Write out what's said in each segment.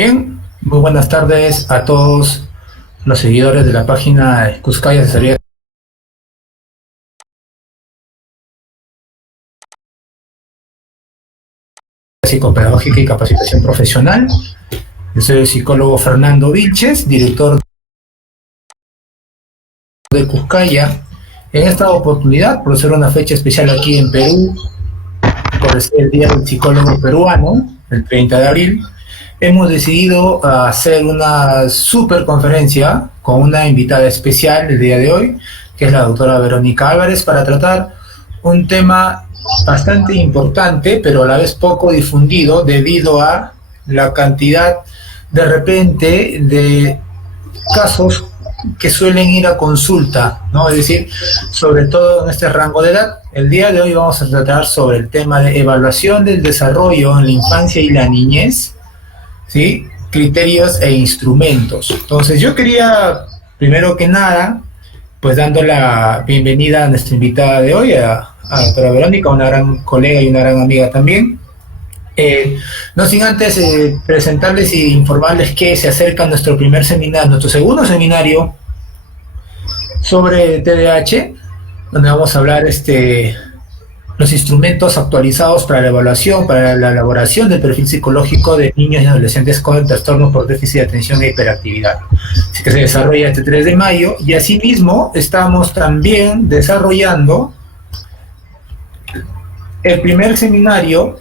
Bien, muy buenas tardes a todos los seguidores de la página Cuscay Asesoría Psicopedagógica y Capacitación Profesional. Yo soy el psicólogo Fernando Vilches, director de Cuscaya. En esta oportunidad, por ser una fecha especial aquí en Perú, por ser el Día del Psicólogo Peruano, el 30 de abril, hemos decidido hacer una super conferencia con una invitada especial el día de hoy, que es la doctora Verónica Álvarez, para tratar un tema bastante importante, pero a la vez poco difundido debido a la cantidad de repente de casos que suelen ir a consulta, ¿no? Es decir, sobre todo en este rango de edad. El día de hoy vamos a tratar sobre el tema de evaluación del desarrollo en la infancia y la niñez, ¿sí? Criterios e instrumentos. Entonces yo quería, primero que nada, pues dando la bienvenida a nuestra invitada de hoy, a la doctora Verónica, una gran colega y una gran amiga también. No sin antes presentarles e informarles que se acerca nuestro primer seminario, nuestro segundo seminario sobre TDAH, donde vamos a hablar los instrumentos actualizados para la evaluación, para la elaboración del perfil psicológico de niños y adolescentes con trastornos por déficit de atención e hiperactividad. Así que se desarrolla este 3 de mayo y asimismo estamos también desarrollando el primer seminario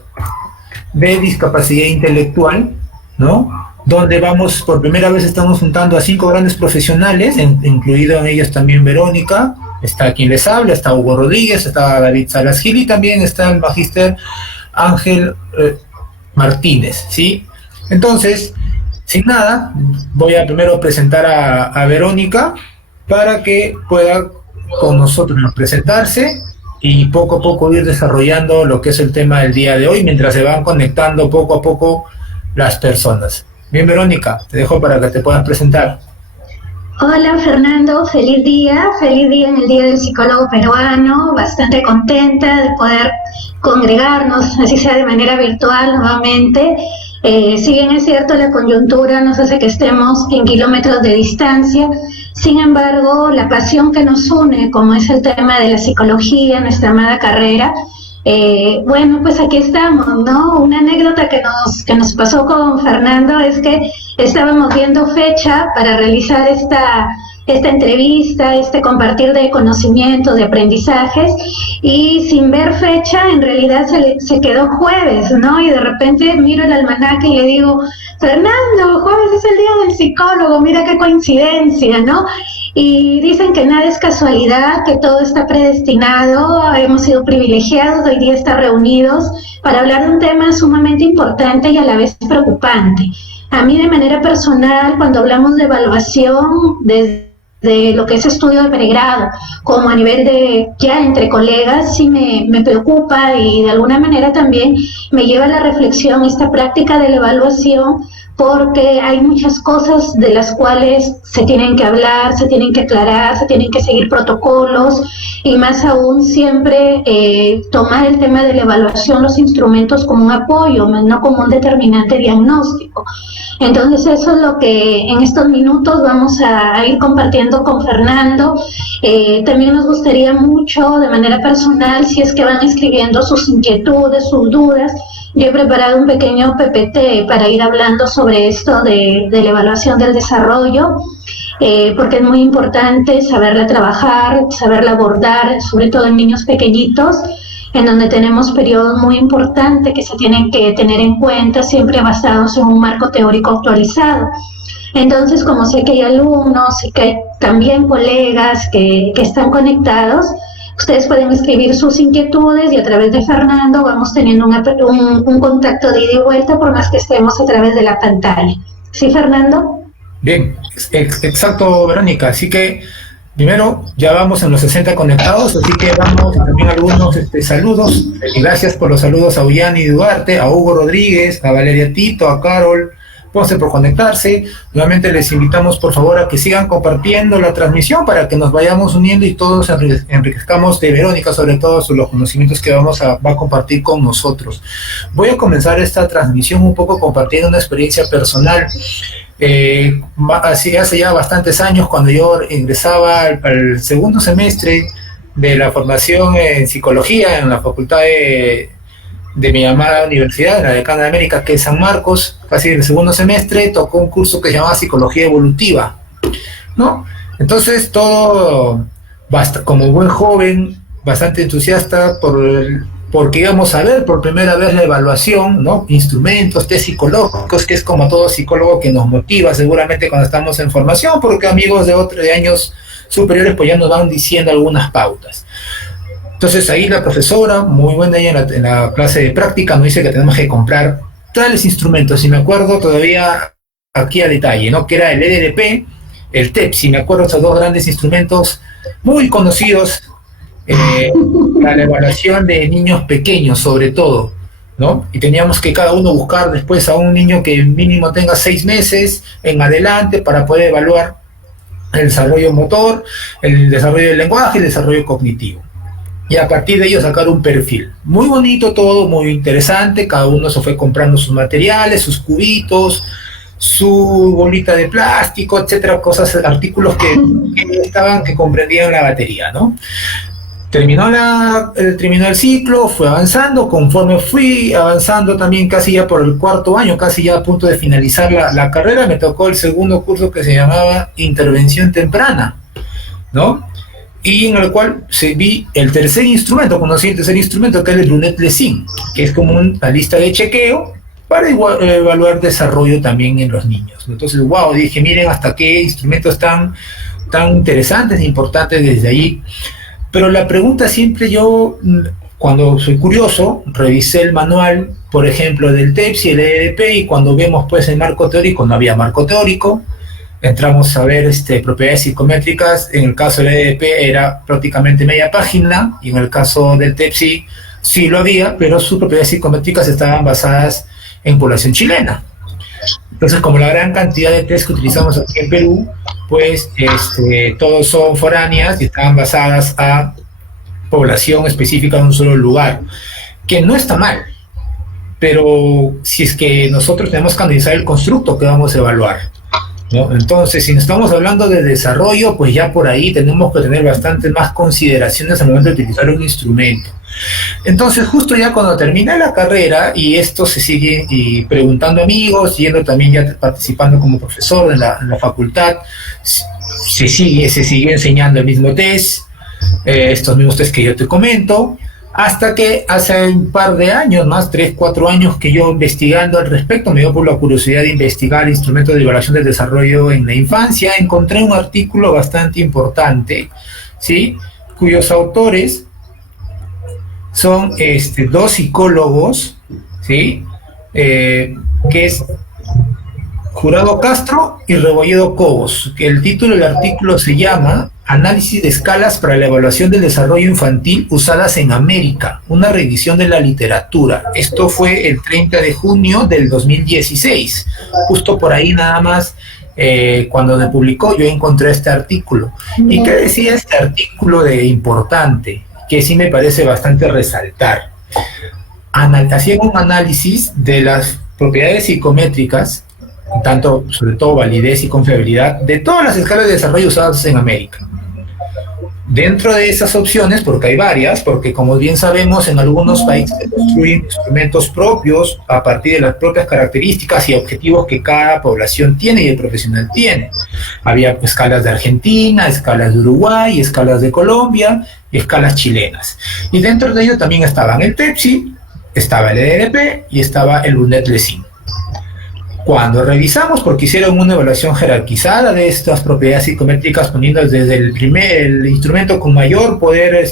de discapacidad intelectual, ¿no? Donde por primera vez estamos juntando a 5 grandes profesionales, incluido en ellos también Verónica, está quien les habla, está Hugo Rodríguez, está David Salas Gil y también está el magíster Ángel Martínez, ¿sí? Entonces, sin nada, voy a primero presentar a Verónica para que pueda con nosotros presentarse y poco a poco ir desarrollando lo que es el tema del día de hoy, mientras se van conectando poco a poco las personas. Bien, Verónica, te dejo para que te puedas presentar. Hola Fernando, feliz día en el Día del Psicólogo Peruano, bastante contenta de poder congregarnos, así sea de manera virtual nuevamente. Si bien es cierto, la coyuntura nos hace que estemos en kilómetros de distancia, sin embargo, la pasión que nos une, como es el tema de la psicología, nuestra amada carrera, bueno, pues aquí estamos, ¿no? Una anécdota que nos pasó con Fernando es que estábamos viendo fecha para realizar esta entrevista, este compartir de conocimientos, de aprendizajes, y sin ver fecha, en realidad se quedó jueves, ¿no? Y de repente miro el almanaque y le digo, Fernando, jueves es el día del psicólogo, mira qué coincidencia, ¿no? Y dicen que nada es casualidad, que todo está predestinado, hemos sido privilegiados de hoy día estar reunidos para hablar de un tema sumamente importante y a la vez preocupante. A mí de manera personal, cuando hablamos de evaluación, desde lo que es estudio de pregrado, como a nivel de ya entre colegas, sí me preocupa y de alguna manera también me lleva a la reflexión esta práctica de la evaluación, porque hay muchas cosas de las cuales se tienen que hablar, se tienen que aclarar, se tienen que seguir protocolos y más aún siempre tomar el tema de la evaluación, los instrumentos como un apoyo, no como un determinante diagnóstico. Entonces eso es lo que en estos minutos vamos a ir compartiendo con Fernando. También nos gustaría mucho de manera personal, si es que van escribiendo sus inquietudes, sus dudas. Yo he preparado un pequeño PPT para ir hablando sobre esto de la evaluación del desarrollo, porque es muy importante saberla trabajar, saberla abordar, sobre todo en niños pequeñitos, en donde tenemos periodos muy importantes que se tienen que tener en cuenta, siempre basados en un marco teórico actualizado. Entonces, como sé que hay alumnos y que hay también colegas que están conectados, ustedes pueden escribir sus inquietudes y a través de Fernando vamos teniendo un contacto de ida y vuelta por más que estemos a través de la pantalla. ¿Sí, Fernando? Bien, exacto, Verónica. Así que primero ya vamos en los 60 conectados, así que vamos también algunos saludos. Y gracias por los saludos a Ullani Duarte, a Hugo Rodríguez, a Valeria Tito, a Carol. Gracias por conectarse. Nuevamente les invitamos por favor a que sigan compartiendo la transmisión para que nos vayamos uniendo y todos enriquezcamos de Verónica, sobre todo sobre los conocimientos que va a compartir con nosotros. Voy a comenzar esta transmisión un poco compartiendo una experiencia personal. Hace ya bastantes años, cuando yo ingresaba al segundo semestre de la formación en psicología en la facultad de mi amada universidad, la Decana de América, que es San Marcos, casi en el segundo semestre, tocó un curso que se llamaba Psicología Evolutiva, ¿no? Entonces, como buen joven, bastante entusiasta porque íbamos a ver por primera vez la evaluación, ¿no? Instrumentos, test psicológicos, que es como todo psicólogo que nos motiva seguramente cuando estamos en formación, porque amigos de años superiores pues ya nos van diciendo algunas pautas. Entonces ahí la profesora, muy buena ella en la clase de práctica, nos dice que tenemos que comprar tales instrumentos, y me acuerdo todavía aquí a detalle, ¿no? Que era el EDP, el TEPSI, me acuerdo, esos dos grandes instrumentos muy conocidos para la evaluación de niños pequeños sobre todo, ¿no? Y teníamos que cada uno buscar después a un niño que mínimo tenga 6 meses en adelante para poder evaluar el desarrollo motor, el desarrollo del lenguaje y el desarrollo cognitivo. Y a partir de ello sacar un perfil. Muy bonito todo, muy interesante, cada uno se fue comprando sus materiales, sus cubitos, su bolita de plástico, etcétera, cosas, artículos que comprendían la batería, ¿no? Terminó el ciclo, fue avanzando, conforme fui avanzando también casi ya por el cuarto año, casi ya a punto de finalizar la carrera, me tocó el segundo curso que se llamaba Intervención Temprana, ¿no? Y en el cual vi el tercer instrumento, conocí el tercer instrumento, que es el Brunet-Lezin, que es como una lista de chequeo para evaluar desarrollo también en los niños. Entonces, wow, dije, miren hasta qué instrumentos tan interesantes e importantes desde ahí. Pero la pregunta siempre yo, cuando soy curioso, revisé el manual, por ejemplo, del TEPSI, el EDP, y cuando vemos pues el marco teórico, no había marco teórico. Entramos a ver propiedades psicométricas. En el caso del EDP era prácticamente media página, y en el caso del TEPSI sí lo había, pero sus propiedades psicométricas estaban basadas en población chilena. Entonces, como la gran cantidad de test que utilizamos aquí en Perú, pues todos son foráneas y estaban basadas a población específica de un solo lugar, que no está mal, pero si es que nosotros tenemos que analizar el constructo que vamos a evaluar, ¿no? Entonces, si estamos hablando de desarrollo, pues ya por ahí tenemos que tener bastante más consideraciones al momento de utilizar un instrumento. Entonces, justo ya cuando terminé la carrera, y esto se sigue y preguntando amigos, yendo también ya participando como profesor en la facultad, se sigue enseñando el mismo test, estos mismos test que yo te comento, hasta que hace un par de años, más 3, 4 años, que yo investigando al respecto, me dio por la curiosidad de investigar instrumentos de evaluación del desarrollo en la infancia, encontré un artículo bastante importante, ¿sí? Cuyos autores son 2 psicólogos, ¿sí? Que es Jurado Castro y Rebolledo Cobos, que el título del artículo se llama Análisis de escalas para la evaluación del desarrollo infantil usadas en América, una revisión de la literatura. Esto fue el 30 de junio del 2016, justo por ahí nada más. Cuando se publicó, yo encontré este artículo. ¿Y qué decía este artículo de importante? Que sí me parece bastante resaltar. Hacían un análisis de las propiedades psicométricas, tanto, sobre todo, validez y confiabilidad, de todas las escalas de desarrollo usadas en América. Dentro de esas opciones, porque hay varias, porque como bien sabemos, en algunos países se construyen instrumentos propios a partir de las propias características y objetivos que cada población tiene y el profesional tiene. Había escalas de Argentina, escalas de Uruguay, escalas de Colombia y escalas chilenas. Y dentro de ello también estaban el TEPSI, estaba el EDP y estaba el Brunet-Lezin. Cuando revisamos, porque hicieron una evaluación jerarquizada de estas propiedades psicométricas, poniendo desde el instrumento con mayor poder,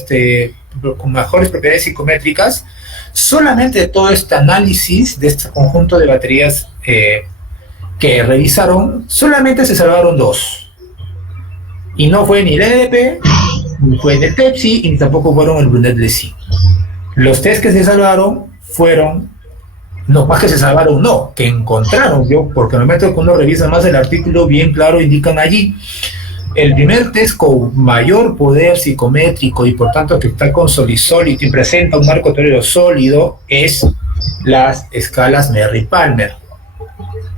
con mejores propiedades psicométricas, solamente de todo este análisis de este conjunto de baterías que revisaron, solamente se salvaron 2. Y no fue ni el EDP, ni fue el TEPSI, y ni tampoco fueron el Brunet-Lezin. Los test que se salvaron fueron No, más que se salvaron, no, que encontraron, yo, porque me meto que uno revisa más el artículo, bien claro indican allí, el primer test con mayor poder psicométrico y por tanto que está con Solisol y presenta un marco teórico sólido es las escalas Merry-Palmer,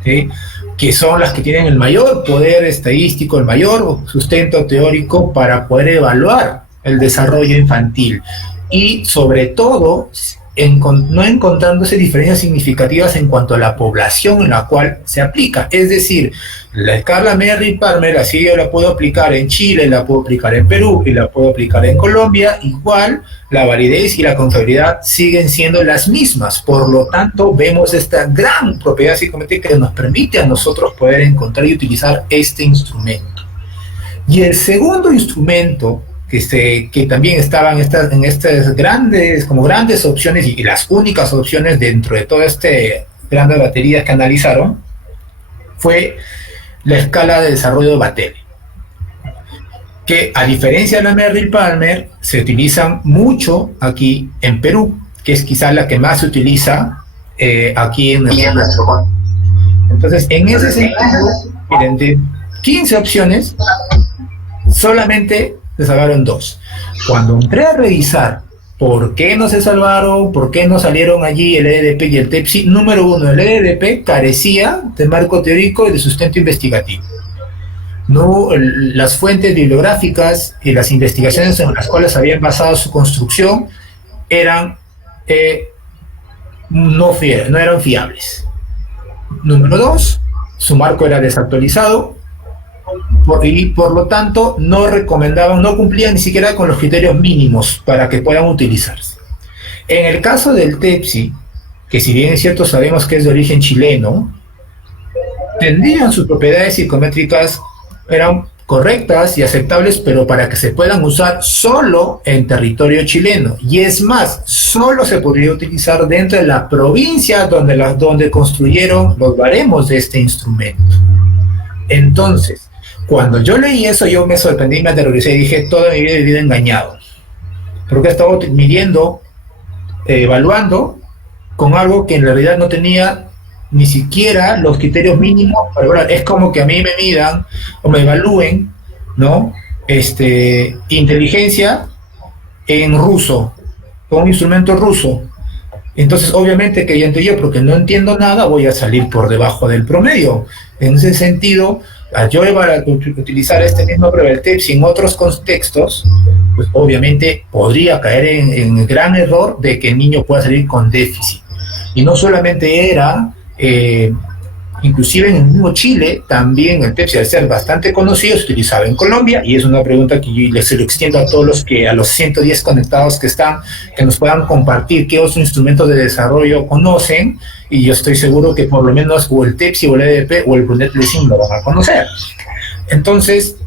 ¿sí? Que son las que tienen el mayor poder estadístico, el mayor sustento teórico para poder evaluar el desarrollo infantil y sobre todo no encontrándose diferencias significativas en cuanto a la población en la cual se aplica. Es decir, la escala Merry-Palmer, así yo la puedo aplicar en Chile, la puedo aplicar en Perú y la puedo aplicar en Colombia, igual la validez y la confiabilidad siguen siendo las mismas. Por lo tanto, vemos esta gran propiedad psicométrica que nos permite a nosotros poder encontrar y utilizar este instrumento. Y el segundo instrumento que también estaban en estas grandes opciones y las únicas opciones dentro de toda esta grande batería que analizaron, fue la escala de desarrollo de Vatel, que a diferencia de la Merry-Palmer, se utilizan mucho aquí en Perú, que es quizás la que más se utiliza aquí en nuestro país. Entonces, en ese sentido, miren, de 15 opciones, solamente se salvaron 2. Cuando entré a revisar por qué no se salvaron, por qué no salieron allí el EDP y el TEPSI, número 1, el EDP carecía de marco teórico y de sustento investigativo. No, las fuentes bibliográficas y las investigaciones en las cuales habían basado su construcción eran no eran fiables. Número 2, su marco era desactualizado, y por lo tanto no recomendaban, no cumplían ni siquiera con los criterios mínimos para que puedan utilizarse. En el caso del TEPSI, que si bien es cierto sabemos que es de origen chileno, tendrían sus propiedades psicométricas, eran correctas y aceptables, pero para que se puedan usar solo en territorio chileno. Y es más, solo se podría utilizar dentro de la provincia donde construyeron los baremos de este instrumento. Entonces, cuando yo leí eso, yo me sorprendí, me aterroricé y dije, toda mi vida he vivido engañado. Porque he estado midiendo, evaluando con algo que en realidad no tenía ni siquiera los criterios mínimos para evaluar. Es como que a mí me midan o me evalúen, ¿no? Inteligencia en ruso, con un instrumento ruso. Entonces, obviamente que ya yo, porque no entiendo nada, voy a salir por debajo del promedio. En ese sentido, al yo utilizar este mismo prueba del TEPSI en otros contextos, pues obviamente podría caer en el gran error de que el niño pueda salir con déficit. Y no solamente era, inclusive en el mismo Chile, también el TEPSI, al ser bastante conocido, se utilizaba en Colombia, y es una pregunta que yo les lo extiendo a todos a los 110 conectados que están, que nos puedan compartir qué otros instrumentos de desarrollo conocen, y yo estoy seguro que por lo menos o el TEPSI o el EDP o el Brunet Lessing lo van a conocer. Entonces,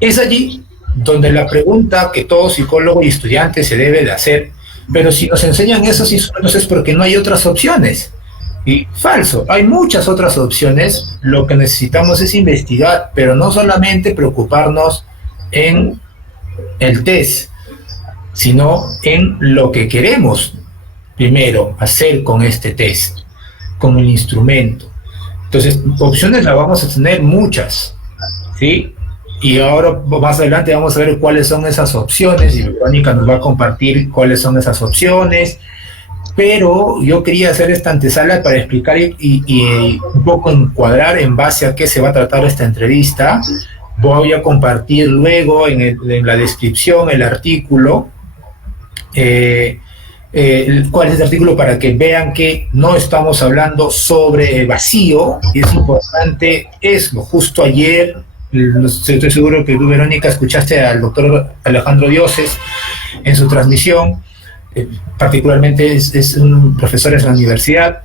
es allí donde la pregunta que todo psicólogo y estudiante se debe de hacer, pero si nos enseñan esos instrumentos es porque no hay otras opciones. Y falso, hay muchas otras opciones, lo que necesitamos es investigar, pero no solamente preocuparnos en el test, sino en lo que queremos primero hacer con este test, con el instrumento. Entonces, opciones las vamos a tener muchas, ¿sí? Y ahora más adelante vamos a ver cuáles son esas opciones, y Verónica nos va a compartir cuáles son esas opciones. Pero yo quería hacer esta antesala para explicar y un poco encuadrar en base a qué se va a tratar esta entrevista. Voy a compartir luego en la descripción el artículo, cuál es el artículo, para que vean que no estamos hablando sobre vacío, y es importante eso. Justo ayer, estoy seguro que tú, Verónica, escuchaste al doctor Alejandro Dioses en su transmisión. Particularmente es un profesor en la universidad,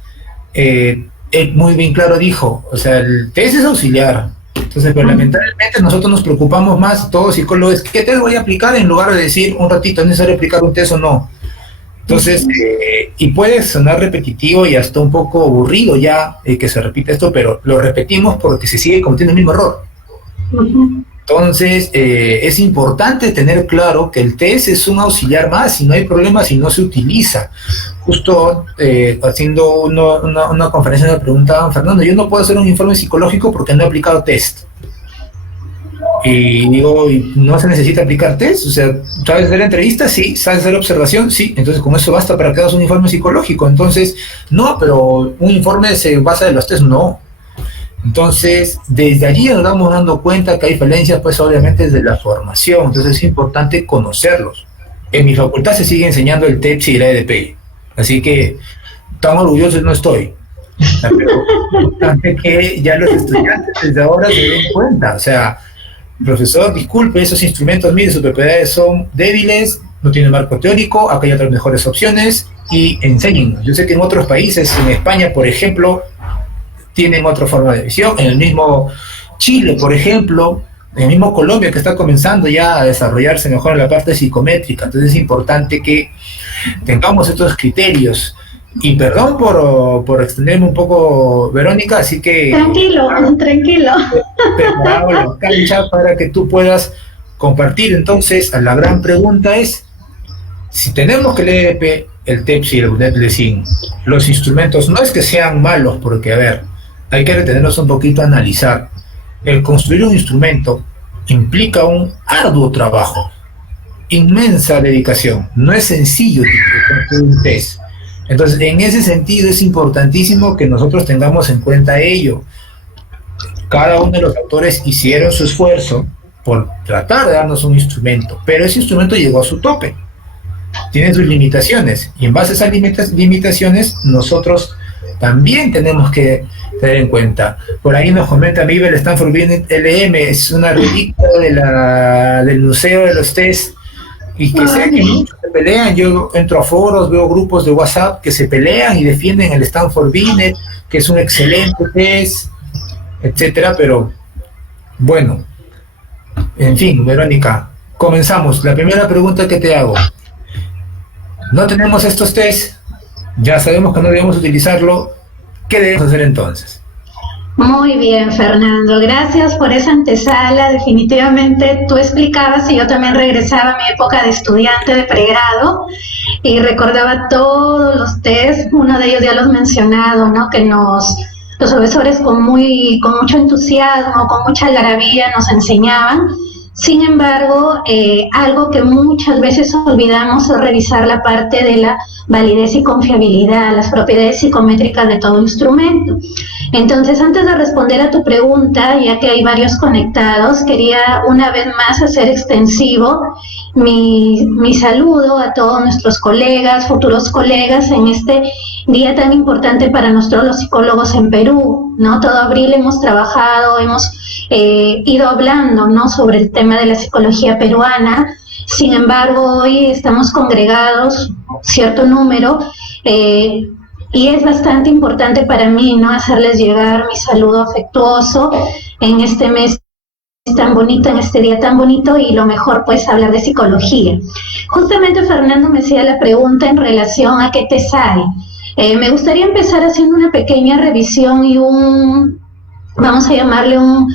él muy bien claro dijo, o sea, el test es auxiliar. Entonces, pero lamentablemente nosotros nos preocupamos más, todos psicólogos, ¿qué test voy a aplicar? En lugar de decir un ratito, ¿es necesario aplicar un test o no? Entonces, y puede sonar repetitivo y hasta un poco aburrido ya que se repite esto, pero lo repetimos porque se sigue cometiendo el mismo error. Entonces, es importante tener claro que el test es un auxiliar más y no hay problema si no se utiliza. Justo haciendo una conferencia me preguntaban, Fernando, yo no puedo hacer un informe psicológico porque no he aplicado test. Y digo, ¿no se necesita aplicar test? O sea, ¿sabes hacer entrevistas? Sí. ¿Sabes hacer observación? Sí. Entonces, con eso basta para que hagas un informe psicológico. Entonces, no, pero un informe se basa en los test, no. Entonces, desde allí nos vamos dando cuenta que hay falencias, pues obviamente desde la formación. Entonces es importante conocerlos. En mi facultad se sigue enseñando el TEPS y el EDP. Así que tan orgulloso no estoy. Pero es importante que ya los estudiantes desde ahora se den cuenta. O sea, profesor, disculpe, esos instrumentos, mire, sus propiedades son débiles, no tienen marco teórico, acá hay otras mejores opciones y enséñennos. Yo sé que en otros países, en España, por ejemplo, tienen otra forma de visión. En el mismo Chile, por ejemplo, en el mismo Colombia, que está comenzando ya a desarrollarse mejor en la parte psicométrica. Entonces es importante que tengamos estos criterios. Y perdón por extenderme un poco, Verónica, así que... Tranquilo. Preparado la cancha para que tú puedas compartir. Entonces, la gran pregunta es, si tenemos que el EDP, el TEPS y el UNED-LESIN, los instrumentos no es que sean malos, porque, a ver, hay que detenernos un poquito a analizar. El construir un instrumento implica un arduo trabajo, inmensa dedicación. No es sencillo construir un test. Entonces, en ese sentido es importantísimo que nosotros tengamos en cuenta ello. Cada uno de los autores hicieron su esfuerzo por tratar de darnos un instrumento, pero ese instrumento llegó a su tope. Tiene sus limitaciones, y en base a esas limitaciones, nosotros también tenemos que tener en cuenta. Por ahí nos comenta Vive el Stanford Binet LM, es una reliquia del museo de los test, y que sea que muchos se pelean. Yo entro a foros, veo grupos de WhatsApp que se pelean y defienden el Stanford Binet, que es un excelente test, etcétera, pero bueno, en fin, Verónica, comenzamos. La primera pregunta que te hago: no tenemos estos test, ya sabemos que no debemos utilizarlo, ¿qué debemos hacer entonces? Muy bien, Fernando, gracias por esa antesala. Definitivamente tú explicabas y yo también regresaba a mi época de estudiante de pregrado y recordaba todos los test. Uno de ellos ya lo has mencionado, ¿no? Que los profesores con mucho entusiasmo, con mucha algarabía nos enseñaban. Sin embargo, algo que muchas veces olvidamos es revisar la parte de la validez y confiabilidad, las propiedades psicométricas de todo instrumento. Entonces, antes de responder a tu pregunta, ya que hay varios conectados, quería una vez más hacer extensivo mi saludo a todos nuestros colegas, futuros colegas, en este día tan importante para nosotros los psicólogos en Perú, ¿no? Todo abril hemos trabajado, hemos ido hablando, ¿no?, sobre el tema de la psicología peruana. Sin embargo, hoy estamos congregados, cierto número, y es bastante importante para mí, ¿no?, hacerles llegar mi saludo afectuoso en este mes tan bonito, en este día tan bonito, y lo mejor, pues, hablar de psicología. Justamente Fernando me hacía la pregunta en relación a qué te sale. Me gustaría empezar haciendo una pequeña revisión y vamos a llamarle un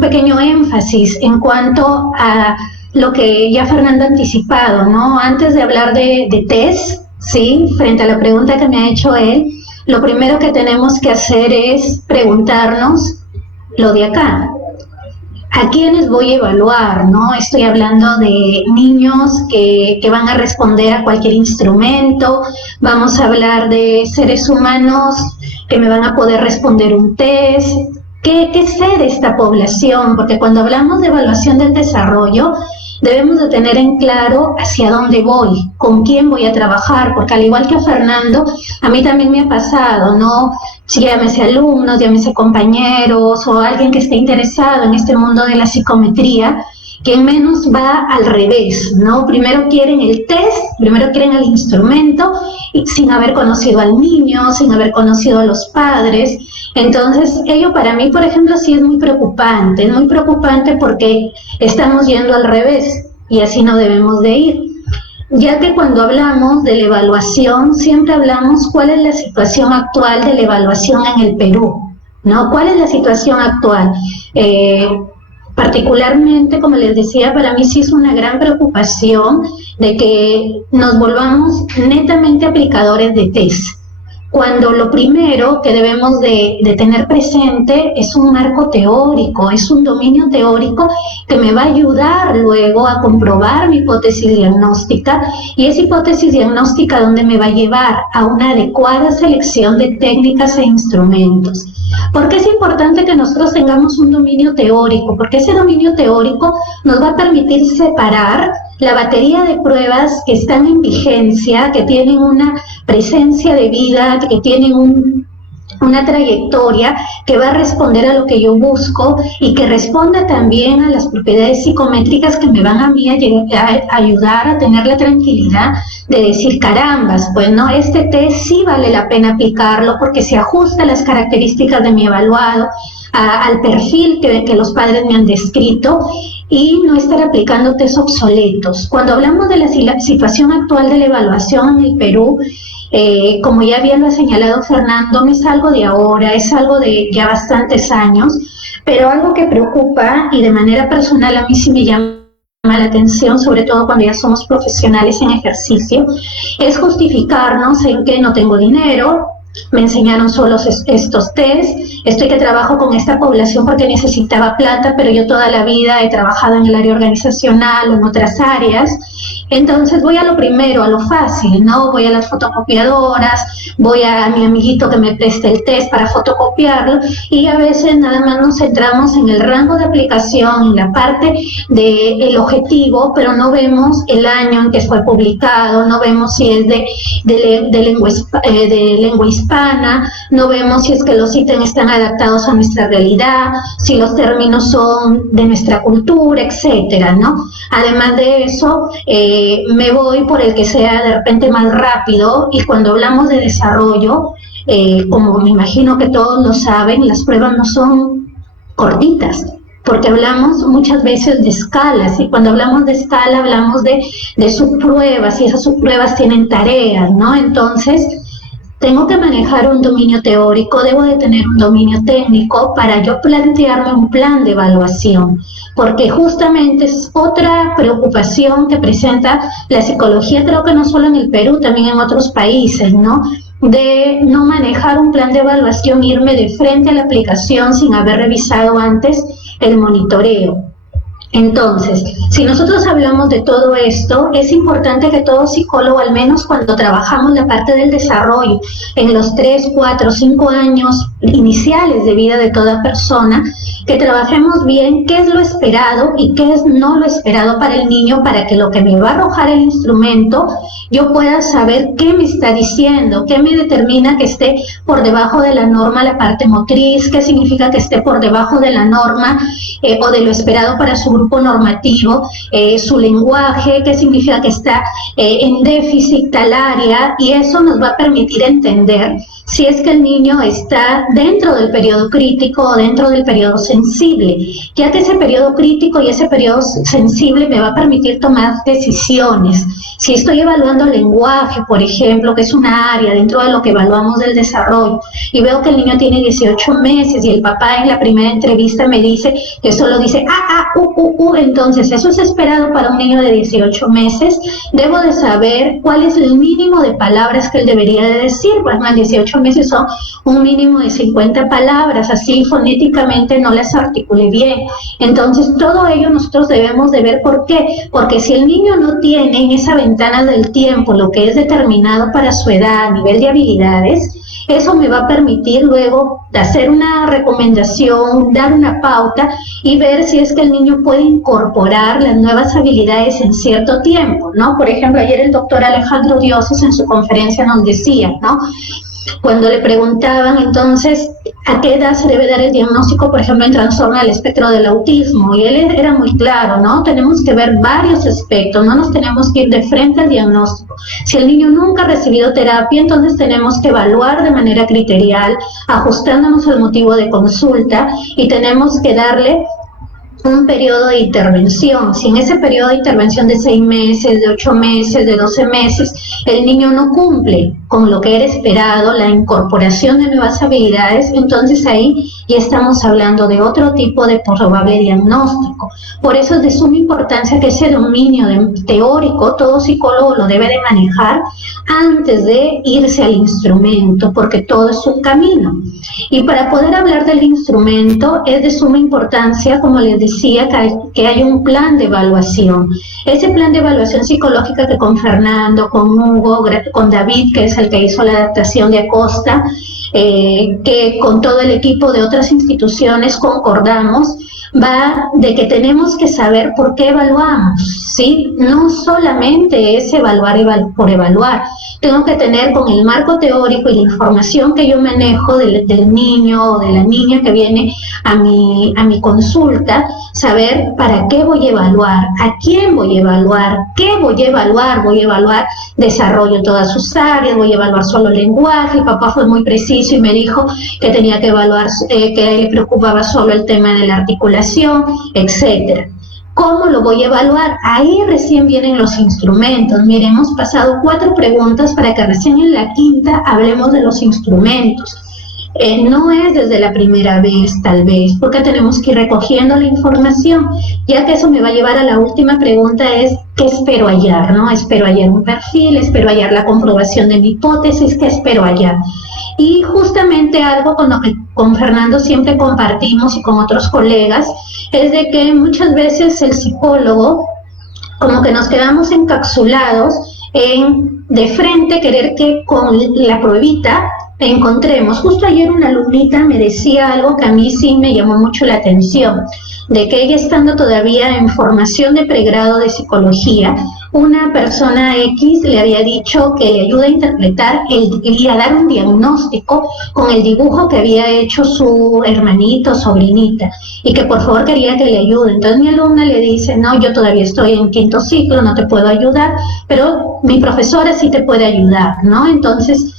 pequeño énfasis en cuanto a lo que ya Fernando ha anticipado, ¿no? Antes de hablar de test, ¿sí?, frente a la pregunta que me ha hecho él, lo primero que tenemos que hacer es preguntarnos lo de acá. ¿A quiénes voy a evaluar, no? Estoy hablando de niños que van a responder a cualquier instrumento, vamos a hablar de seres humanos que me van a poder responder un test. ¿Qué sé de esta población? Porque cuando hablamos de evaluación del desarrollo, debemos de tener en claro hacia dónde voy, con quién voy a trabajar, porque al igual que a Fernando, a mí también me ha pasado, ¿no? Si llámese alumnos, llámese compañeros o alguien que esté interesado en este mundo de la psicometría, que menos va al revés, ¿no? Primero quieren el test, primero quieren el instrumento, y sin haber conocido al niño, sin haber conocido a los padres. Entonces, ello para mí, por ejemplo, sí es muy preocupante porque estamos yendo al revés y así no debemos de ir. Ya que cuando hablamos de la evaluación, siempre hablamos cuál es la situación actual de la evaluación en el Perú, ¿no? ¿Cuál es la situación actual? Particularmente, como les decía, para mí sí es una gran preocupación de que nos volvamos netamente aplicadores de test, cuando lo primero que debemos de tener presente es un marco teórico, es un dominio teórico que me va a ayudar luego a comprobar mi hipótesis diagnóstica, y esa hipótesis diagnóstica donde me va a llevar a una adecuada selección de técnicas e instrumentos. ¿Por qué es importante que nosotros tengamos un dominio teórico? Porque ese dominio teórico nos va a permitir separar la batería de pruebas que están en vigencia, que tienen una presencia de vida, que tienen una trayectoria que va a responder a lo que yo busco y que responda también a las propiedades psicométricas que me van a mí a ayudar a tener la tranquilidad de decir, carambas, pues no, este test sí vale la pena aplicarlo porque se ajusta a las características de mi evaluado, al perfil que los padres me han descrito, y no estar aplicando test obsoletos. Cuando hablamos de la situación actual de la evaluación en el Perú, como ya bien lo ha señalado Fernando, no es algo de ahora, es algo de ya bastantes años, pero algo que preocupa y de manera personal a mí sí me llama la atención, sobre todo cuando ya somos profesionales en ejercicio, es justificarnos en que no tengo dinero, me enseñaron solo estos test, estoy que trabajo con esta población porque necesitaba plata, pero yo toda la vida he trabajado en el área organizacional o en otras áreas. Entonces voy a lo primero, a lo fácil, ¿no? Voy a las fotocopiadoras, voy a mi amiguito que me preste el test para fotocopiarlo, y a veces nada más nos centramos en el rango de aplicación, en la parte del objetivo, pero no vemos el año en que fue publicado, no vemos si es de lengua hispana, no vemos si es que los ítems están adaptados a nuestra realidad, si los términos son de nuestra cultura, etcétera, ¿no? Además de eso, me voy por el que sea de repente más rápido, y cuando hablamos de desarrollo, como me imagino que todos lo saben, las pruebas no son cortitas, porque hablamos muchas veces de escalas, y cuando hablamos de escala hablamos de subpruebas, y esas subpruebas tienen tareas, ¿no? Entonces, tengo que manejar un dominio teórico, debo de tener un dominio técnico para yo plantearme un plan de evaluación, porque justamente es otra preocupación que presenta la psicología, creo que no solo en el Perú, también en otros países, ¿no? De no manejar un plan de evaluación, irme de frente a la aplicación sin haber revisado antes el monitoreo. Entonces, si nosotros hablamos de todo esto, es importante que todo psicólogo, al menos cuando trabajamos la parte del desarrollo, en los 3, 4, 5 años iniciales de vida de toda persona, que trabajemos bien qué es lo esperado y qué es no lo esperado para el niño, para que lo que me va a arrojar el instrumento, yo pueda saber qué me está diciendo, qué me determina que esté por debajo de la norma la parte motriz, qué significa que esté por debajo de la norma o de lo esperado para su grupo normativo, su lenguaje, qué significa que está en déficit tal área, y eso nos va a permitir entender si es que el niño está dentro del periodo crítico o dentro del periodo sensible, ya que ese periodo crítico y ese periodo sensible me va a permitir tomar decisiones. Si estoy evaluando lenguaje, por ejemplo, que es una área dentro de lo que evaluamos del desarrollo, y veo que el niño tiene 18 meses y el papá en la primera entrevista me dice que solo dice entonces eso es esperado para un niño de 18 meses, debo de saber cuál es el mínimo de palabras que él debería de decir. Pues más 18 meses son un mínimo de 50 palabras, así fonéticamente no las articule bien. Entonces todo ello nosotros debemos de ver. ¿Por qué? Porque si el niño no tiene en esa ventana del tiempo lo que es determinado para su edad a nivel de habilidades, eso me va a permitir luego hacer una recomendación, dar una pauta y ver si es que el niño puede incorporar las nuevas habilidades en cierto tiempo, ¿no? Por ejemplo, ayer el doctor Alejandro Dioses en su conferencia nos decía, ¿no? Cuando le preguntaban entonces a qué edad se debe dar el diagnóstico, por ejemplo, en trastorno al espectro del autismo, y él era muy claro, ¿no? Tenemos que ver varios aspectos, no nos tenemos que ir de frente al diagnóstico. Si el niño nunca ha recibido terapia, entonces tenemos que evaluar de manera criterial, ajustándonos al motivo de consulta, y tenemos que darle un periodo de intervención. Si en ese periodo de intervención de 6 meses, de 8 meses, de 12 meses, el niño no cumple con lo que era esperado, la incorporación de nuevas habilidades, entonces ahí ya estamos hablando de otro tipo de probable diagnóstico. Por eso es de suma importancia que ese dominio teórico todo psicólogo lo debe de manejar antes de irse al instrumento, porque todo es un camino. Y para poder hablar del instrumento es de suma importancia, como les decía, que hay un plan de evaluación. Ese plan de evaluación psicológica que con Fernando, con Hugo, con David, que es el que hizo la adaptación de Acosta, que con todo el equipo de otras instituciones concordamos, va de que tenemos que saber por qué evaluamos, ¿sí? No solamente es evaluar por evaluar, tengo que tener con el marco teórico y la información que yo manejo del niño o de la niña que viene a mi consulta, saber para qué voy a evaluar, a quién voy a evaluar, qué voy a evaluar desarrollo en todas sus áreas, voy a evaluar solo el lenguaje. El papá fue muy preciso y me dijo que tenía que evaluar, que a él le preocupaba solo el tema de la articulación, etcétera. ¿Cómo lo voy a evaluar? Ahí recién vienen los instrumentos. Miren, hemos pasado 4 preguntas para que recién en la quinta hablemos de los instrumentos. No es desde la primera vez, tal vez, porque tenemos que ir recogiendo la información, ya que eso me va a llevar a la última pregunta, es ¿qué espero hallar? ¿No? Espero hallar un perfil, espero hallar la comprobación de mi hipótesis, ¿qué espero hallar? Y justamente algo con lo que con Fernando siempre compartimos y con otros colegas, es de que muchas veces el psicólogo, como que nos quedamos encapsulados en de frente querer que con la pruebita encontremos. Justo ayer una alumnita me decía algo que a mí sí me llamó mucho la atención, de que ella, estando todavía en formación de pregrado de psicología, una persona X le había dicho que le ayuda a interpretar y a dar un diagnóstico con el dibujo que había hecho su hermanito, sobrinita, y que por favor quería que le ayude. Entonces mi alumna le dice, no, yo todavía estoy en 5º ciclo, no te puedo ayudar, pero mi profesora sí te puede ayudar, ¿no? Entonces,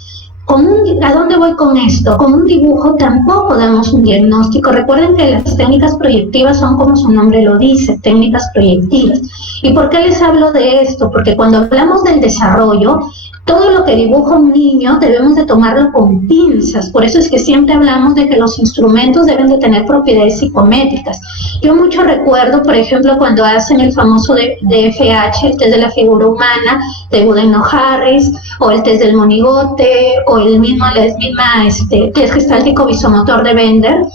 ¿a dónde voy con esto? Con un dibujo tampoco damos un diagnóstico. Recuerden que las técnicas proyectivas son como su nombre lo dice, técnicas proyectivas. ¿Y por qué les hablo de esto? Porque cuando hablamos del desarrollo, todo lo que dibuja un niño debemos de tomarlo con pinzas. Por eso es que siempre hablamos de que los instrumentos deben de tener propiedades psicométricas. Yo mucho recuerdo, por ejemplo, cuando hacen el famoso DFH, el test de la figura humana, de Goodenough-Harris, o el test del monigote, o la misma test gestáltico visomotor de Bender,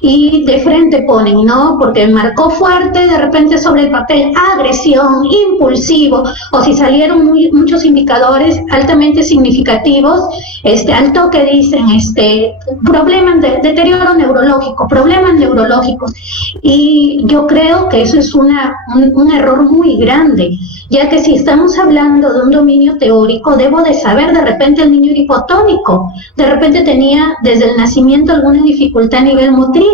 y de frente ponen, ¿no? Porque marcó fuerte, de repente sobre el papel, agresión, impulsivo, o si salieron muchos indicadores altamente significativos, al toque dicen, problemas de deterioro neurológico, problemas neurológicos, y yo creo que eso es un error muy grande, ya que si estamos hablando de un dominio teórico, debo de saber, de repente el niño era hipotónico, de repente tenía desde el nacimiento alguna dificultad a nivel motriz,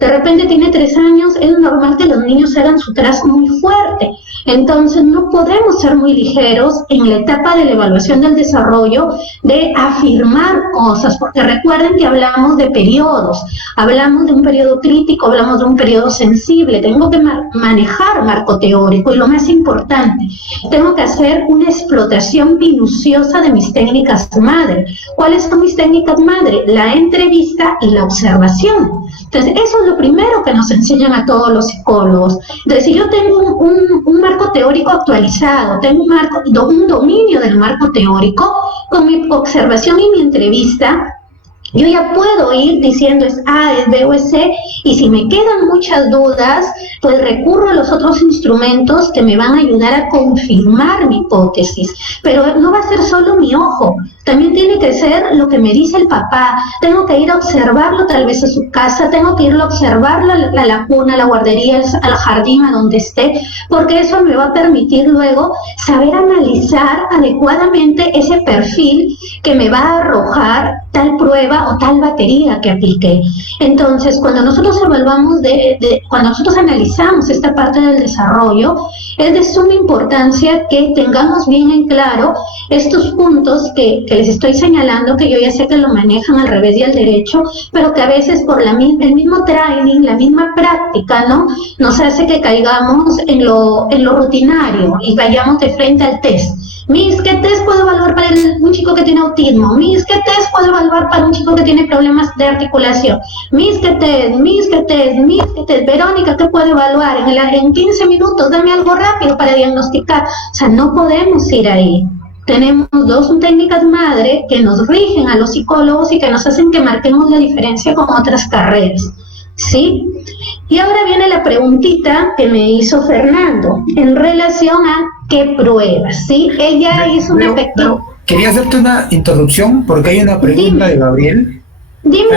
de repente tiene 3 años, es normal que los niños hagan su trazo muy fuerte. Entonces no podemos ser muy ligeros en la etapa de la evaluación del desarrollo de afirmar cosas, porque recuerden que hablamos de periodos, hablamos de un periodo crítico, hablamos de un periodo sensible, tengo que manejar marco teórico y lo más importante, tengo que hacer una explotación minuciosa de mis técnicas madre. ¿Cuáles son mis técnicas madre? La entrevista y la observación. Entonces eso es lo primero que nos enseñan a todos los psicólogos. Entonces si yo tengo un marco teórico actualizado, tengo un dominio del marco teórico, con mi observación y mi entrevista, yo ya puedo ir diciendo es A, es B o es C, y si me quedan muchas dudas, pues recurro a los otros instrumentos que me van a ayudar a confirmar mi hipótesis. Pero no va a ser solo mi ojo, también tiene que ser lo que me dice el papá. Tengo que ir a observarlo tal vez a su casa, tengo que irlo a observarlo a la cuna, a la guardería, al jardín, a donde esté, porque eso me va a permitir luego saber analizar adecuadamente ese perfil que me va a arrojar tal prueba o tal batería que apliqué. Entonces, cuando nosotros evaluamos, cuando nosotros analizamos esta parte del desarrollo, es de suma importancia que tengamos bien en claro estos puntos que les estoy señalando, que yo ya sé que lo manejan al revés y al derecho, pero que a veces por el mismo training, la misma práctica, ¿no? Nos hace que caigamos en lo rutinario y vayamos de frente al test. Miss, ¿qué test puedo evaluar para un chico que tiene autismo? Miss, ¿qué test puedo evaluar para un chico que tiene problemas de articulación? Miss, ¿qué test? Miss, ¿qué test? Miss, ¿qué test? Verónica, ¿qué puedo evaluar? En 15 minutos, dame algo rápido para diagnosticar. O sea, no podemos ir ahí. Tenemos dos técnicas madre que nos rigen a los psicólogos y que nos hacen que marquemos la diferencia con otras carreras, ¿sí? Y ahora viene la preguntita que me hizo Fernando en relación a qué pruebas, ¿sí? Ella hizo un efecto. Quería hacerte una interrupción porque hay una pregunta de Gabriel. Dime.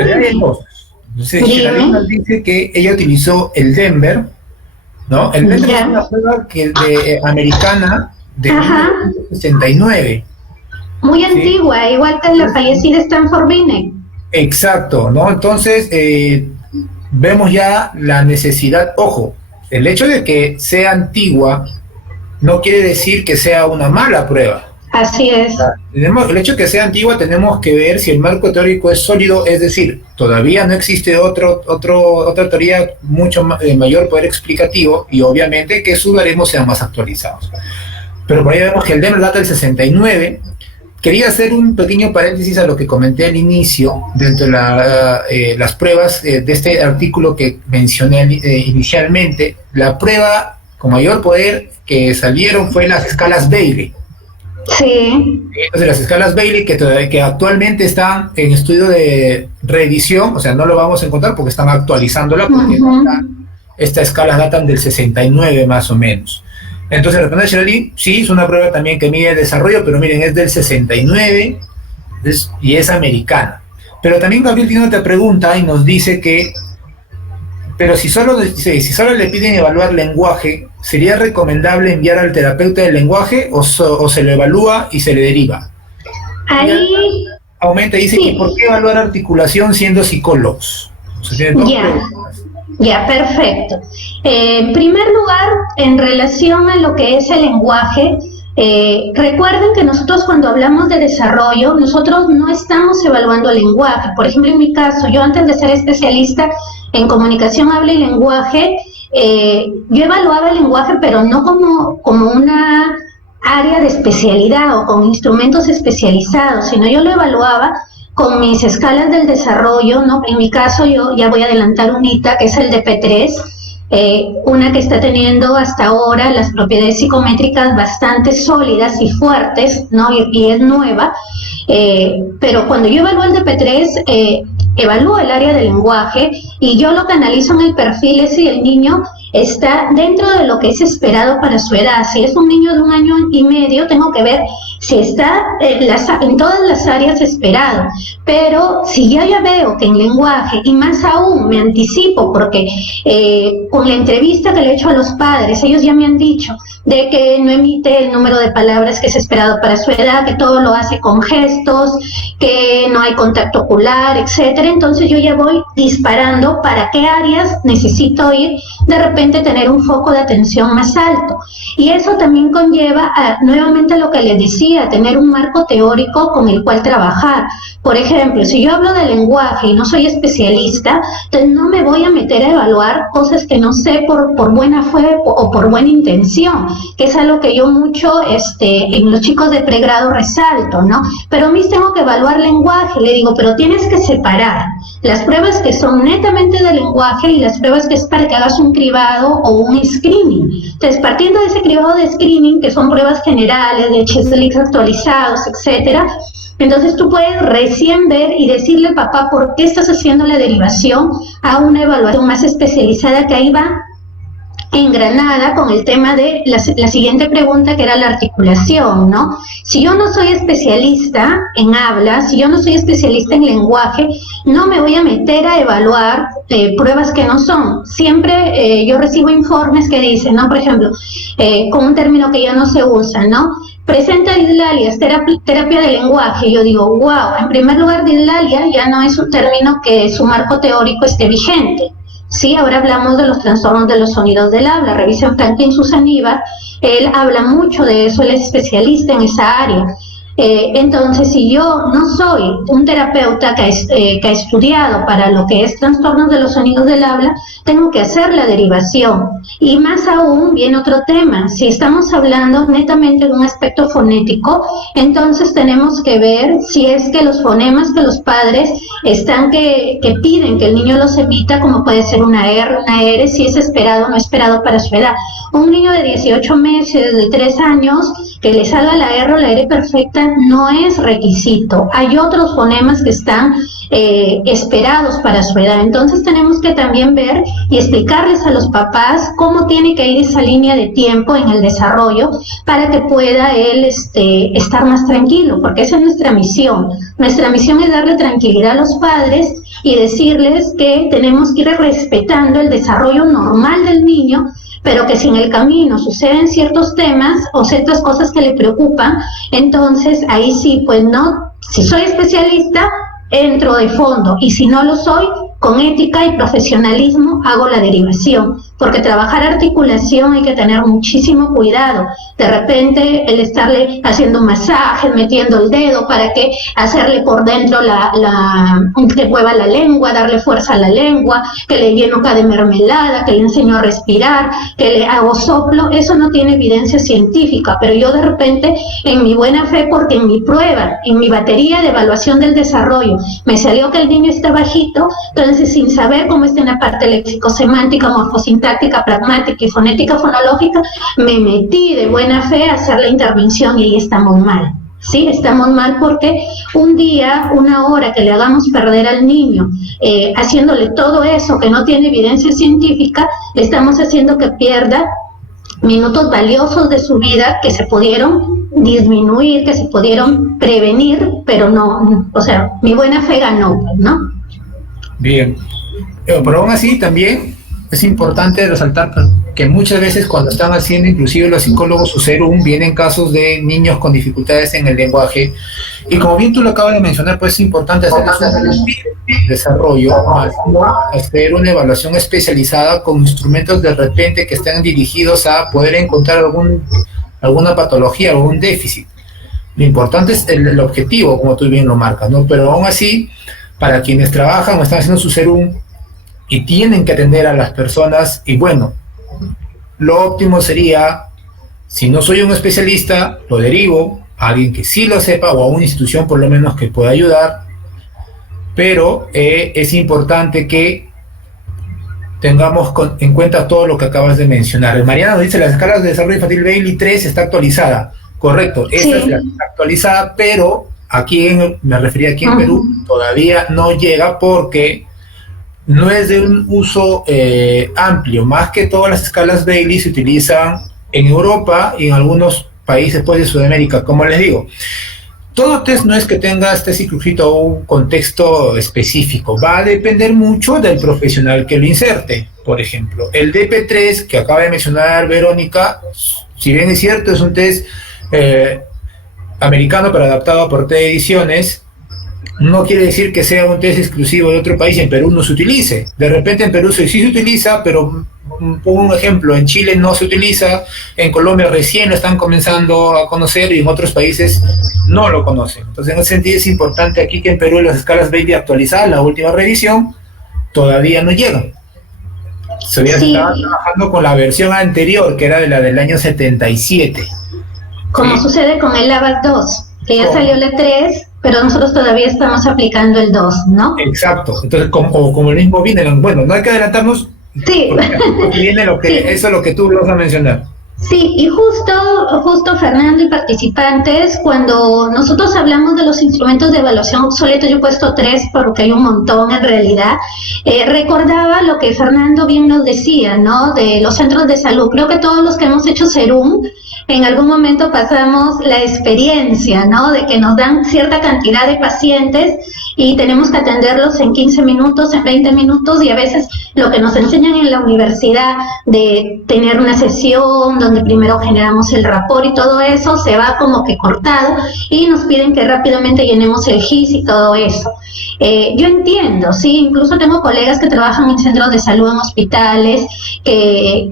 Entonces, Gabriel nos dice que ella utilizó el Denver, ¿no? El Denver es una prueba americana de 1969. Muy antigua, igual que la fallecida Stanford Binet. Exacto, ¿no? Entonces, vemos ya la necesidad, ojo, el hecho de que sea antigua no quiere decir que sea una mala prueba. Así es. El hecho de que sea antigua tenemos que ver si el marco teórico es sólido, es decir, todavía no existe otra teoría mucho mayor poder explicativo y obviamente que sus baremos sean más actualizados. Pero por ahí vemos que el Denver data del 69. Quería hacer un pequeño paréntesis a lo que comenté al inicio, dentro de las pruebas de este artículo que mencioné inicialmente. La prueba con mayor poder que salieron fue las escalas Bailey. Sí. Entonces las escalas Bailey que actualmente están en estudio de reedición, o sea, no lo vamos a encontrar porque están actualizándola, porque estas escalas datan del 69 más o menos. Entonces, la Shirley, sí, es una prueba también que mide el desarrollo, pero miren, es del 69 y es americana. Pero también Gabriel tiene otra pregunta y nos dice que, pero si solo le piden evaluar lenguaje, ¿sería recomendable enviar al terapeuta del lenguaje o se lo evalúa y se le deriva? Ahí aumenta y dice que ¿por qué evaluar articulación siendo psicólogos? O sea, Ya, perfecto. En primer lugar, en relación a lo que es el lenguaje, recuerden que nosotros cuando hablamos de desarrollo, nosotros no estamos evaluando el lenguaje. Por ejemplo, en mi caso, yo antes de ser especialista en comunicación, habla y lenguaje, yo evaluaba el lenguaje, pero no como una área de especialidad o con instrumentos especializados, sino yo lo evaluaba con mis escalas del desarrollo, ¿no? En mi caso yo ya voy a adelantar unita, que es el DP3, una que está teniendo hasta ahora las propiedades psicométricas bastante sólidas y fuertes, ¿no? Y es nueva, pero cuando yo evalúo el DP3, evalúo el área del lenguaje y yo lo que analizo en el perfil es si el niño está dentro de lo que es esperado para su edad. Si es un niño de 1 año y medio, tengo que ver si está en todas las áreas esperado. Pero si yo ya veo que en lenguaje, y más aún me anticipo, porque con la entrevista que le he hecho a los padres, ellos ya me han dicho de que no emite el número de palabras que es esperado para su edad, que todo lo hace con gestos, que no hay contacto ocular, etcétera. Entonces yo ya voy disparando para qué áreas necesito ir, de repente tener un foco de atención más alto. Y eso también conlleva nuevamente lo que les decía, tener un marco teórico con el cual trabajar. Por ejemplo, si yo hablo de lenguaje y no soy especialista, entonces no me voy a meter a evaluar cosas que no sé por buena fe o por buena intención, que es algo que yo mucho en los chicos de pregrado resalto, ¿no? Pero a mí tengo que evaluar lenguaje, le digo, pero tienes que separar las pruebas que son netamente de lenguaje y las pruebas que es para que hagas un cribado o un screening. Entonces, partiendo de ese cribado de screening, que son pruebas generales, de Chess actualizados, etcétera, entonces tú puedes recién ver y decirle, papá, ¿por qué estás haciendo la derivación a una evaluación más especializada que ahí va engranada con el tema de la siguiente pregunta, que era la articulación, ¿no? Si yo no soy especialista en habla, si yo no soy especialista en lenguaje, no me voy a meter a evaluar pruebas que no son. Siempre yo recibo informes que dicen, ¿no? Por ejemplo, con un término que ya no se usa, ¿no? Presenta dislalias, terapia de lenguaje. Yo digo, wow, en primer lugar, dislalia ya no es un término que su marco teórico esté vigente. Sí, ahora hablamos de los trastornos de los sonidos del habla. Revisen Franklin Susaníbar, él habla mucho de eso, él es especialista en esa área. Entonces, si yo no soy un terapeuta que ha estudiado para lo que es trastornos de los sonidos del habla, tengo que hacer la derivación. Y más aún viene otro tema. Si estamos hablando netamente de un aspecto fonético, entonces tenemos que ver si es que los fonemas que los padres están que piden que el niño los emita, como puede ser una R, una R, si es esperado o no esperado para su edad. Un niño de 18 meses, de 3 años, que le salga la R o la R perfecta no es requisito. Hay otros fonemas que están esperados para su edad. Entonces tenemos que también ver y explicarles a los papás cómo tiene que ir esa línea de tiempo en el desarrollo para que pueda él estar más tranquilo, porque esa es nuestra misión. Nuestra misión es darle tranquilidad a los padres y decirles que tenemos que ir respetando el desarrollo normal del niño, pero que si en el camino suceden ciertos temas o ciertas cosas que le preocupan, entonces ahí sí, pues no, si soy especialista, entro de fondo, y si no lo soy, con ética y profesionalismo hago la derivación, porque trabajar articulación hay que tener muchísimo cuidado. De repente el estarle haciendo masajes, metiendo el dedo para que hacerle por dentro que mueva la lengua, darle fuerza a la lengua, que le lleno acá de mermelada, que le enseño a respirar, que le hago soplo, eso no tiene evidencia científica, pero yo de repente en mi buena fe, porque en mi prueba, en mi batería de evaluación del desarrollo, me salió que el niño está bajito, entonces sin saber cómo está en la parte léxico-semántica, morfosintáctica, pragmática y fonética fonológica, me metí de buena fe a hacer la intervención y ahí estamos mal. Sí, estamos mal porque un día, una hora que le hagamos perder al niño haciéndole todo eso que no tiene evidencia científica, le estamos haciendo que pierda minutos valiosos de su vida que se pudieron disminuir, que se pudieron prevenir, pero no, o sea, mi buena fe ganó, ¿no? Bien, pero aún así también es importante resaltar que muchas veces cuando están haciendo inclusive los psicólogos su serum vienen casos de niños con dificultades en el lenguaje, y como bien tú lo acabas de mencionar, pues es importante hacer un desarrollo, más no hacer una evaluación especializada con instrumentos de repente que estén dirigidos a poder encontrar alguna patología, algún déficit. Lo importante es el objetivo, como tú bien lo marcas, ¿no? Pero aún así, para quienes trabajan o están haciendo su serum y tienen que atender a las personas, y bueno, lo óptimo sería, si no soy un especialista, lo derivo a alguien que sí lo sepa o a una institución por lo menos que pueda ayudar, pero es importante que tengamos en cuenta todo lo que acabas de mencionar. Mariana nos dice, las escalas de desarrollo infantil Bailey 3 está actualizada. Correcto, esa es la actualizada, pero me refería aquí en Perú, todavía no llega porque no es de un uso amplio. Más que todas las escalas Bailey se utilizan en Europa y en algunos países pues, de Sudamérica. Como les digo, todo test no es que tenga este circuito o un contexto específico, va a depender mucho del profesional que lo inserte. Por ejemplo, el DP3 que acaba de mencionar Verónica, si bien es cierto, es un test americano pero adaptado por TED Ediciones, no quiere decir que sea un test exclusivo de otro país y en Perú no se utilice. De repente en Perú sí se utiliza, pero pongo un ejemplo, en Chile no se utiliza, en Colombia recién lo están comenzando a conocer y en otros países no lo conocen. Entonces en ese sentido es importante aquí que en Perú las escalas Bailey actualizadas, la última revisión, todavía no llegan. Se estaba trabajando con la versión anterior, que era de la del año 77. Como sucede con el ABAC 2, que ya salió la 3, pero nosotros todavía estamos aplicando el 2, ¿no? Exacto. Entonces, como el mismo viene, bueno, no hay que adelantarnos, sí, porque viene eso es lo que tú vas a mencionar. Sí, y justo Fernando y participantes, cuando nosotros hablamos de los instrumentos de evaluación obsoletos, yo he puesto 3 porque hay un montón en realidad, recordaba lo que Fernando bien nos decía, ¿no? De los centros de salud. Creo que todos los que hemos hecho serum, en algún momento pasamos la experiencia, ¿no? De que nos dan cierta cantidad de pacientes y tenemos que atenderlos en 15 minutos, en 20 minutos, y a veces lo que nos enseñan en la universidad de tener una sesión donde primero generamos el rapport y todo eso se va como que cortado y nos piden que rápidamente llenemos el GIS y todo eso. Yo entiendo, sí, incluso tengo colegas que trabajan en centros de salud, en hospitales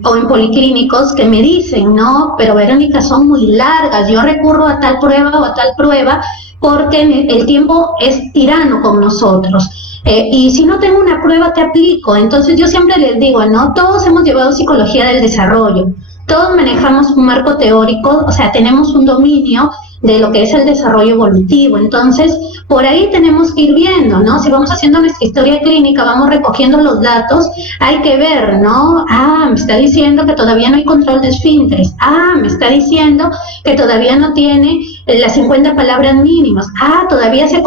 o en policlínicos que me dicen, no, pero Verónica, son muy largas, yo recurro a tal prueba o a tal prueba porque el tiempo es tirano con nosotros. Y si no tengo una prueba, te aplico. Entonces yo siempre les digo, ¿no? Todos hemos llevado psicología del desarrollo, todos manejamos un marco teórico, o sea, tenemos un dominio de lo que es el desarrollo evolutivo. Entonces, por ahí tenemos que ir viendo, ¿no? Si vamos haciendo nuestra historia clínica, vamos recogiendo los datos, hay que ver, ¿no? Me está diciendo que todavía no hay control de esfínteres. Me está diciendo que todavía no tiene las 50 palabras mínimas. Todavía se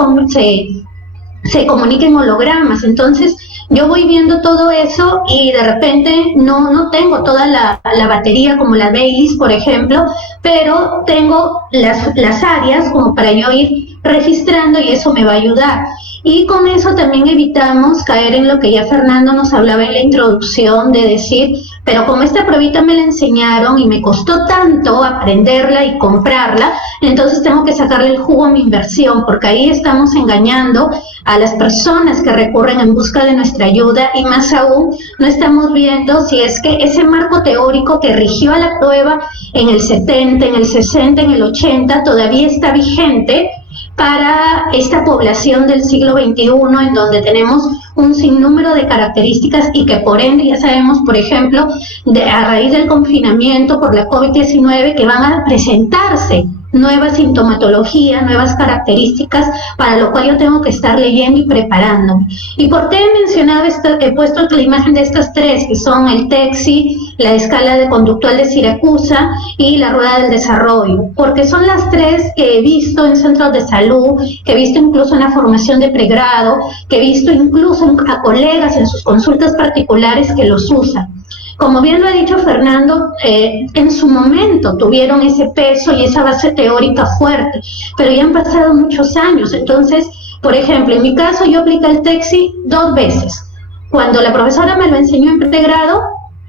comunica en hologramas. Entonces, yo voy viendo todo eso y de repente no tengo toda la batería como la Baileys, por ejemplo, pero tengo las áreas como para yo ir registrando y eso me va a ayudar. Y con eso también evitamos caer en lo que ya Fernando nos hablaba en la introducción, de decir, pero como esta pruebita me la enseñaron y me costó tanto aprenderla y comprarla, entonces tengo que sacarle el jugo a mi inversión, porque ahí estamos engañando a las personas que recurren en busca de nuestra ayuda, y más aún no estamos viendo si es que ese marco teórico que rigió a la prueba en el 70, en el 60, en el 80, todavía está vigente para esta población del siglo XXI, en donde tenemos un sinnúmero de características y que por ende ya sabemos, por ejemplo, a raíz del confinamiento por la COVID-19, que van a presentarse nueva sintomatología, nuevas características, para lo cual yo tengo que estar leyendo y preparándome. ¿Y por qué he mencionado he puesto la imagen de estas tres, que son el TEXI, la escala de conductual de Siracusa y la rueda del desarrollo? Porque son las tres que he visto en centros de salud, que he visto incluso en la formación de pregrado, que he visto incluso a colegas en sus consultas particulares que los usan. Como bien lo ha dicho Fernando, en su momento tuvieron ese peso y esa base teórica fuerte, pero ya han pasado muchos años. Entonces, por ejemplo, en mi caso yo apliqué el TEXI 2 veces, cuando la profesora me lo enseñó en pregrado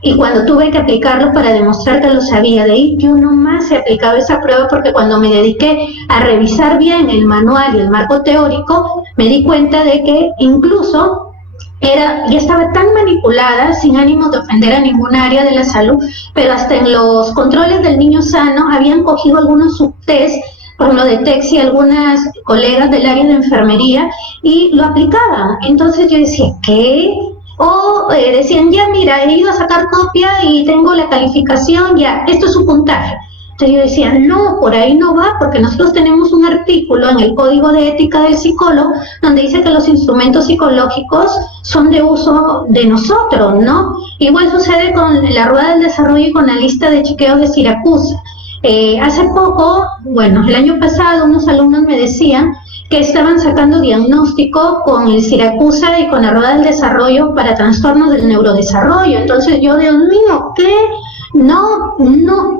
y cuando tuve que aplicarlo para demostrar que lo sabía. De ahí yo no más he aplicado esa prueba, porque cuando me dediqué a revisar bien el manual y el marco teórico, me di cuenta de que incluso ya estaba tan manipulada, sin ánimo de ofender a ningún área de la salud, pero hasta en los controles del niño sano habían cogido algunos subtest, por lo de TEXI, algunas colegas del área de enfermería, y lo aplicaban. Entonces yo decía, ¿qué? O decían, ya mira, he ido a sacar copia y tengo la calificación, ya, esto es su puntaje. Entonces yo decía, no, por ahí no va, porque nosotros tenemos un artículo en el Código de Ética del Psicólogo donde dice que los instrumentos psicológicos son de uso de nosotros, ¿no? Igual sucede con la rueda del desarrollo y con la lista de chequeos de Siracusa. Hace poco, bueno, el año pasado, unos alumnos me decían que estaban sacando diagnóstico con el Siracusa y con la rueda del desarrollo para trastornos del neurodesarrollo. Entonces yo, Dios mío, ¿qué? No,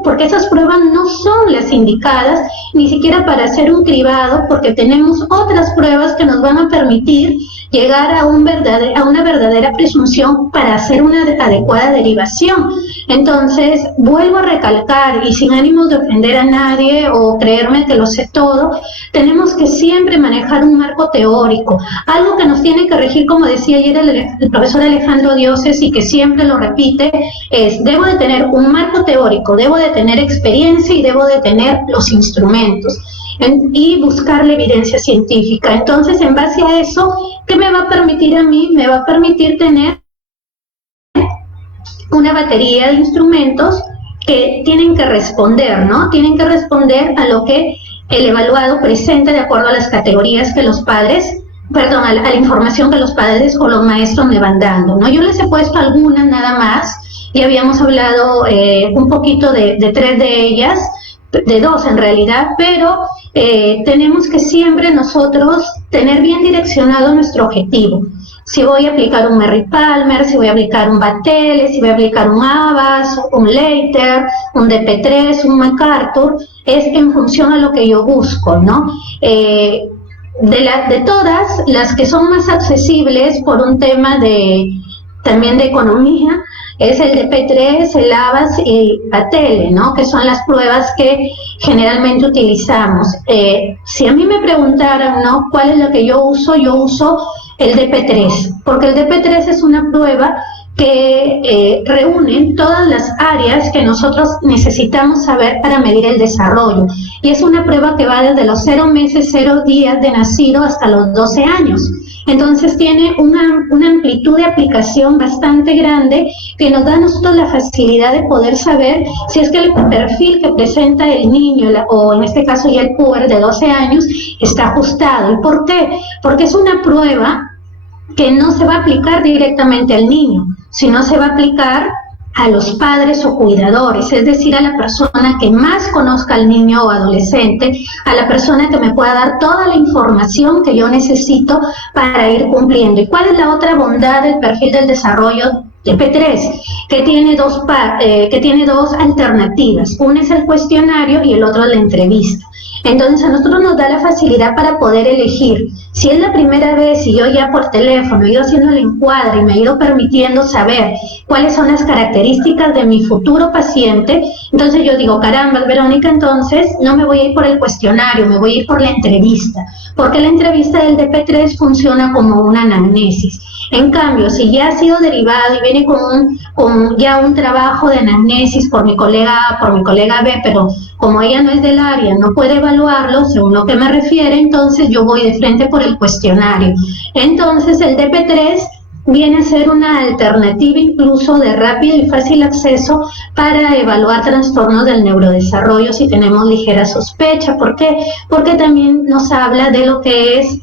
porque esas pruebas no son las indicadas, ni siquiera para hacer un cribado, porque tenemos otras pruebas que nos van a permitir llegar a una verdadera presunción para hacer una adecuada derivación. Entonces, vuelvo a recalcar, y sin ánimos de ofender a nadie o creerme que lo sé todo, tenemos que siempre manejar un marco teórico. Algo que nos tiene que regir, como decía ayer el profesor Alejandro Dioses, y que siempre lo repite, es: debo de tener un marco teórico, debo de tener experiencia y debo de tener los instrumentos. Y buscar la evidencia científica. Entonces, en base a eso, ¿qué me va a permitir a mí? Me va a permitir tener una batería de instrumentos que tienen que responder, ¿no? Tienen que responder a lo que el evaluado presenta de acuerdo a las categorías que los padres, a la información que los padres o los maestros me van dando, ¿no? Yo les he puesto algunas nada más, ya habíamos hablado un poquito de 3 de ellas, de 2 en realidad, pero tenemos que siempre nosotros tener bien direccionado nuestro objetivo. Si voy a aplicar un Merritt Palmer, si voy a aplicar un Batele, si voy a aplicar un Abbas, un Leiter, un DP3, un MacArthur, es en función a lo que yo busco, ¿no? De todas, las que son más accesibles por un tema de también de economía, es el DP3, el ABAS y PATELE, ¿no? Que son las pruebas que generalmente utilizamos. Si a mí me preguntaran, ¿no?, cuál es lo que yo uso el DP3, porque el DP3 es una prueba que reúne todas las áreas que nosotros necesitamos saber para medir el desarrollo. Y es una prueba que va desde los 0 meses, 0 días de nacido hasta los 12 años. Entonces tiene una amplitud de aplicación bastante grande que nos da a nosotros la facilidad de poder saber si es que el perfil que presenta el niño, o en este caso ya el puber de 12 años, está ajustado. ¿Y por qué? Porque es una prueba que no se va a aplicar directamente al niño, sino se va a aplicar a los padres o cuidadores, es decir, a la persona que más conozca al niño o adolescente, a la persona que me pueda dar toda la información que yo necesito para ir cumpliendo. ¿Y cuál es la otra bondad del perfil del desarrollo de P3? Que tiene dos alternativas, una es el cuestionario y el otro es la entrevista. Entonces a nosotros nos da la facilidad para poder elegir. Si es la primera vez y yo ya por teléfono he ido haciendo el encuadre y me he ido permitiendo saber cuáles son las características de mi futuro paciente, entonces yo digo, caramba, Verónica, entonces no me voy a ir por el cuestionario, me voy a ir por la entrevista, porque la entrevista del DP3 funciona como una anamnesis. En cambio, si ya ha sido derivado y viene con ya un trabajo de anamnesis por mi colega A, por mi colega B, pero como ella no es del área, no puede evaluarlo según lo que me refiere, entonces yo voy de frente por el cuestionario. Entonces el DP3 viene a ser una alternativa incluso de rápido y fácil acceso para evaluar trastornos del neurodesarrollo si tenemos ligera sospecha. ¿Por qué? Porque también nos habla de lo que es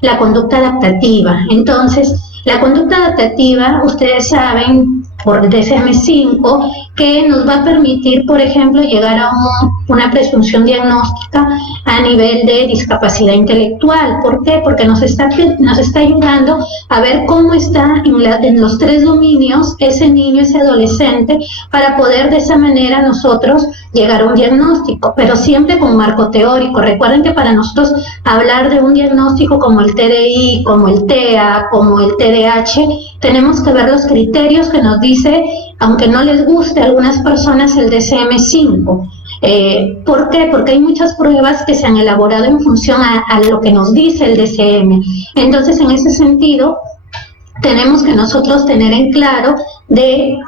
la conducta adaptativa. Entonces, la conducta adaptativa, ustedes saben, por DSM-5, que nos va a permitir, por ejemplo, llegar a una presunción diagnóstica a nivel de discapacidad intelectual. ¿Por qué? Porque nos está ayudando a ver cómo está en los 3 dominios ese niño, ese adolescente, para poder de esa manera nosotros llegar a un diagnóstico, pero siempre con marco teórico. Recuerden que para nosotros hablar de un diagnóstico como el TDI, como el TEA, como el TDAH, tenemos que ver los criterios que nos dice, aunque no les guste a algunas personas, el DSM-5. ¿Por qué? Porque hay muchas pruebas que se han elaborado en función a lo que nos dice el DSM. Entonces, en ese sentido, tenemos que nosotros tener en claro de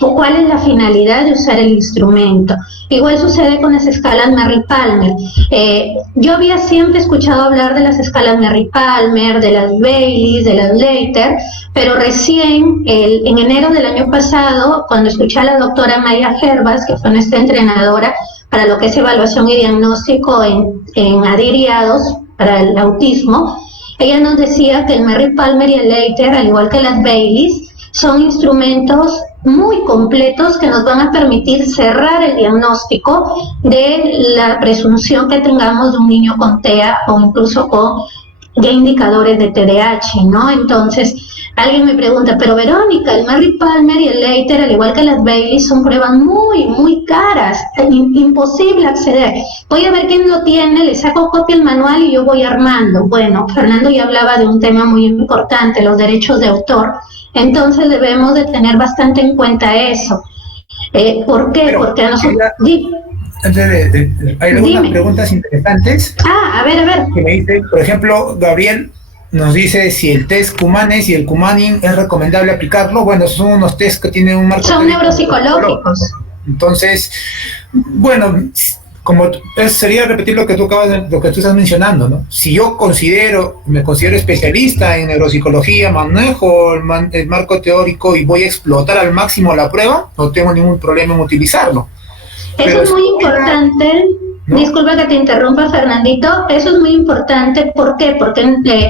cuál es la finalidad de usar el instrumento. Igual sucede con las escalas Merry-Palmer. Yo había siempre escuchado hablar de las escalas Merry-Palmer, de las Baylis, de las Leiter, pero recién en enero del año pasado, cuando escuché a la doctora Maya Herbas, que fue nuestra entrenadora para lo que es evaluación y diagnóstico en adiriados para el autismo, ella nos decía que el Merry-Palmer y el Leiter, al igual que las Baylis, son instrumentos muy completos que nos van a permitir cerrar el diagnóstico de la presunción que tengamos de un niño con TEA o incluso con ya indicadores de TDAH, ¿no? Entonces, alguien me pregunta, pero Verónica, el Merry-Palmer y el Leiter, al igual que las Bailey, son pruebas muy, muy caras, imposible acceder. Voy a ver quién lo tiene, le saco copia al manual y yo voy armando. Bueno, Fernando ya hablaba de un tema muy importante, los derechos de autor. Entonces debemos de tener bastante en cuenta eso. ¿Por qué? Pero, porque a nosotros... hay algunas preguntas interesantes. A ver. Que me dice, por ejemplo, Gabriel nos dice si el test Cumanes y el Cumanin es recomendable aplicarlo. Bueno, son unos test que tienen un marco. Son neuropsicológicos. Entonces, bueno, como sería repetir lo que tú estás mencionando, ¿no? Si yo me considero especialista en neuropsicología, manejo el marco teórico y voy a explotar al máximo la prueba, no tengo ningún problema en utilizarlo. Eso es muy importante. ¿No? Disculpa que te interrumpa, Fernandito. Eso es muy importante. ¿Por qué? Porque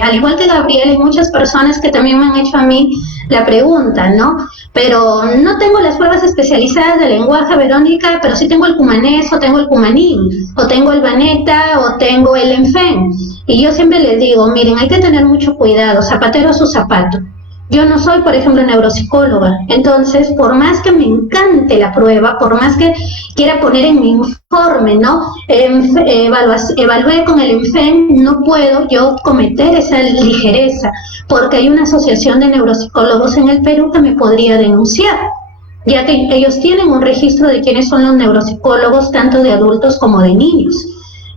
al igual que Gabriel, hay muchas personas que también me han hecho a mí la pregunta, ¿no? Pero no tengo las pruebas especializadas de lenguaje, Verónica, pero sí tengo el Cumanés, o tengo el Cumanín, o tengo el Baneta, o tengo el Enfen. Y yo siempre les digo, miren, hay que tener mucho cuidado, zapatero a su zapato. Yo no soy, por ejemplo, neuropsicóloga, entonces, por más que me encante la prueba, por más que quiera poner en mi informe, ¿no? Evalué con el ENFEM, no puedo yo cometer esa ligereza, porque hay una asociación de neuropsicólogos en el Perú que me podría denunciar, ya que ellos tienen un registro de quiénes son los neuropsicólogos, tanto de adultos como de niños.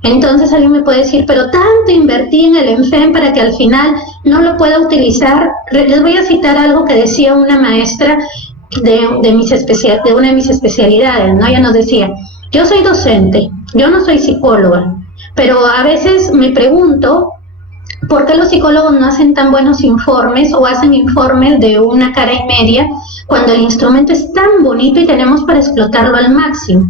Entonces alguien me puede decir, pero tanto invertí en el ENFEM para que al final no lo pueda utilizar. Les voy a citar algo que decía una maestra de una de mis especialidades, ¿no? Ella nos decía, yo soy docente, yo no soy psicóloga, pero a veces me pregunto por qué los psicólogos no hacen tan buenos informes o hacen informes de una cara y media cuando el instrumento es tan bonito y tenemos para explotarlo al máximo.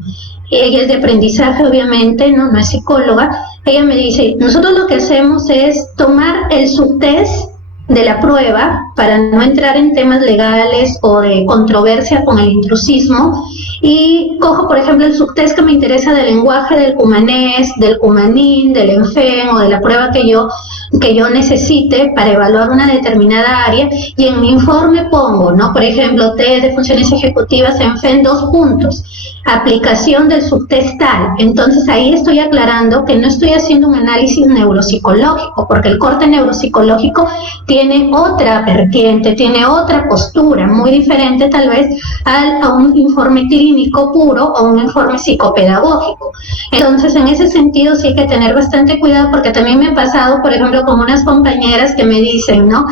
Ella es de aprendizaje, obviamente, no es psicóloga. Ella me dice, nosotros lo que hacemos es tomar el subtest de la prueba para no entrar en temas legales o de controversia con el intrusismo, y cojo, por ejemplo, el subtest que me interesa del lenguaje del cumanés, del cumanín, del ENFEM o de la prueba que yo necesite para evaluar una determinada área, y en mi informe pongo, ¿no? Por ejemplo, test de funciones ejecutivas ENFEM 2 puntos, aplicación del subtest tal. Entonces ahí estoy aclarando que no estoy haciendo un análisis neuropsicológico, porque el corte neuropsicológico tiene otra vertiente, tiene otra postura, muy diferente tal vez a un informe clínico puro o un informe psicopedagógico. Entonces en ese sentido sí hay que tener bastante cuidado, porque también me ha pasado, por ejemplo, con unas compañeras que me dicen, ¿no?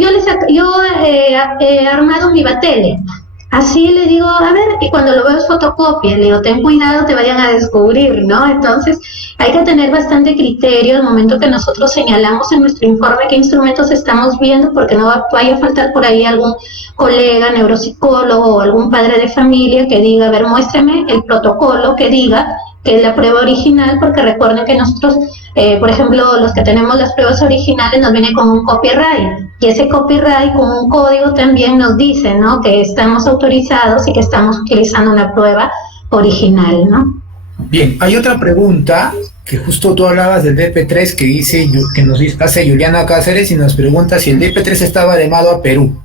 Yo he armado mi batele. Así le digo, a ver, y cuando lo veo es fotocopia, le digo, ten cuidado, te vayan a descubrir, ¿no? Entonces, hay que tener bastante criterio al momento que nosotros señalamos en nuestro informe qué instrumentos estamos viendo, porque no vaya a faltar por ahí algún colega neuropsicólogo o algún padre de familia que diga, a ver, muéstrame el protocolo que diga que es la prueba original, porque recuerden que nosotros, por ejemplo, los que tenemos las pruebas originales nos viene con un copyright, y ese copyright con un código también nos dice, ¿no?, que estamos autorizados y que estamos utilizando una prueba original, ¿no? Bien, hay otra pregunta que justo tú hablabas del DP3 que dice, que nos hace Juliana Cáceres y nos pregunta si el DP3 estaba demado a Perú.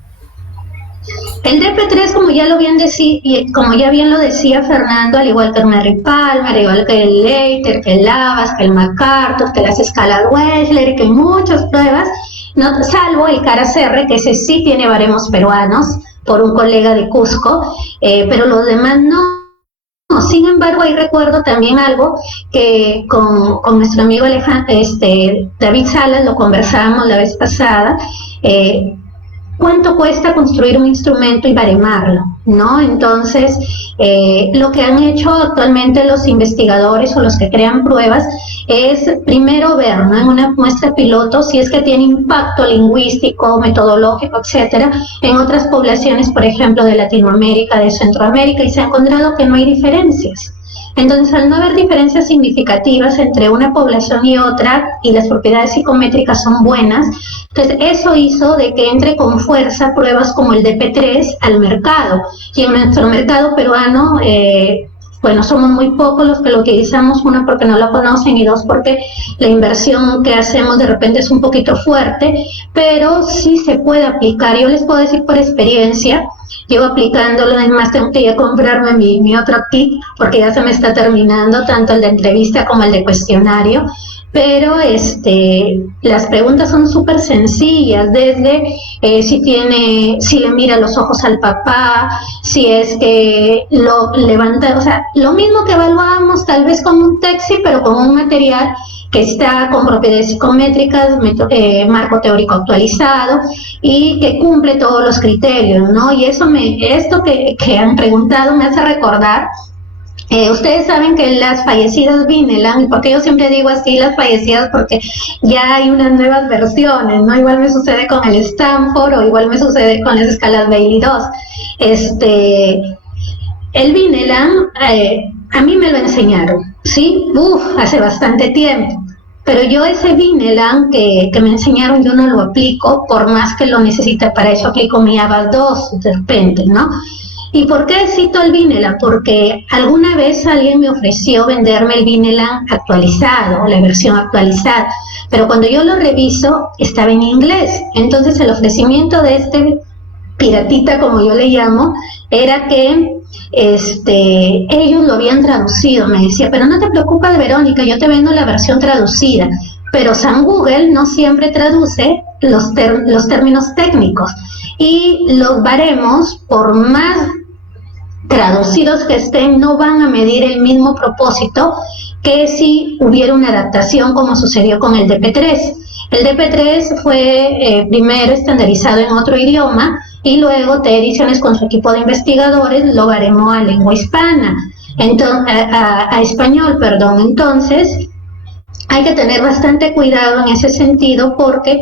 El DP3, como ya bien lo decía Fernando, al igual que el Merritt Palmer, al igual que el Leiter, que el Lavas, que el MacArthur, que las escalas Wechsler y que muchas pruebas, no, salvo el CARAS-R, que ese sí tiene baremos peruanos por un colega de Cusco, pero los demás no. Sin embargo, ahí recuerdo también algo que con nuestro amigo David Salas lo conversábamos la vez pasada. ¿Cuánto cuesta construir un instrumento y baremarlo, ¿no? Entonces, lo que han hecho actualmente los investigadores o los que crean pruebas es primero ver, ¿no?, en una muestra piloto si es que tiene impacto lingüístico, metodológico, etcétera, en otras poblaciones, por ejemplo, de Latinoamérica, de Centroamérica, y se ha encontrado que no hay diferencias. Entonces, al no haber diferencias significativas entre una población y otra, y las propiedades psicométricas son buenas, entonces eso hizo de que entre con fuerza pruebas como el DP3 al mercado. Y en nuestro mercado peruano, bueno, somos muy pocos los que lo utilizamos, uno porque no lo conocen y dos porque la inversión que hacemos de repente es un poquito fuerte, pero sí se puede aplicar. Yo les puedo decir por experiencia, llevo aplicándolo, además tengo que ya comprarme mi otro kit porque ya se me está terminando, tanto el de entrevista como el de cuestionario, pero las preguntas son súper sencillas, desde si le mira los ojos al papá, si es que lo levanta, o sea, lo mismo que evaluábamos tal vez con un TEXI, pero con un material que está con propiedades psicométricas, marco teórico actualizado y que cumple todos los criterios, ¿no? Y esto que han preguntado me hace recordar, ustedes saben que las fallecidas Vineland, porque yo siempre digo así las fallecidas porque ya hay unas nuevas versiones, ¿no? Igual me sucede con el Stanford o igual me sucede con las escalas Bailey 2. El Vineland, a mí me lo enseñaron, ¿sí? Hace bastante tiempo. Pero yo ese Vineland que me enseñaron, yo no lo aplico, por más que lo necesite. Para eso aplico mi ABAS 2 de repente, ¿no? ¿Y por qué cito el Vineland? Porque alguna vez alguien me ofreció venderme el Vineland actualizado, la versión actualizada, pero cuando yo lo reviso estaba en inglés. Entonces el ofrecimiento de este piratita, como yo le llamo, era que ellos lo habían traducido. Me decía, pero no te preocupes, Verónica, yo te vendo la versión traducida. Pero San Google no siempre traduce los términos técnicos, y los baremos, por más traducidos que estén, no van a medir el mismo propósito que si hubiera una adaptación, como sucedió con el DP3. El DP3 fue primero estandarizado en otro idioma, y luego TE Ediciones, con su equipo de investigadores, lo baremó a lengua hispana, a español, perdón. Entonces hay que tener bastante cuidado en ese sentido, porque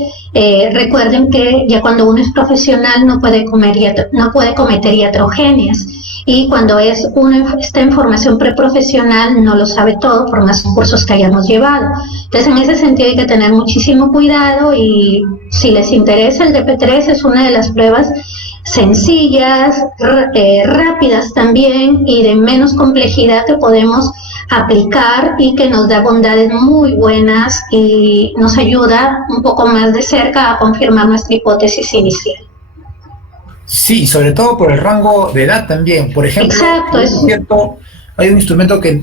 recuerden que ya cuando uno es profesional no puede cometer iatrogenias, y cuando uno está en formación preprofesional no lo sabe todo, por más cursos que hayamos llevado. Entonces en ese sentido hay que tener muchísimo cuidado, y si les interesa, el DP3 es una de las pruebas sencillas, rápidas también, y de menos complejidad, que podemos aplicar y que nos da bondades muy buenas y nos ayuda un poco más de cerca a confirmar nuestra hipótesis inicial. Sí, sobre todo por el rango de edad también. Por ejemplo, exacto, hay un instrumento que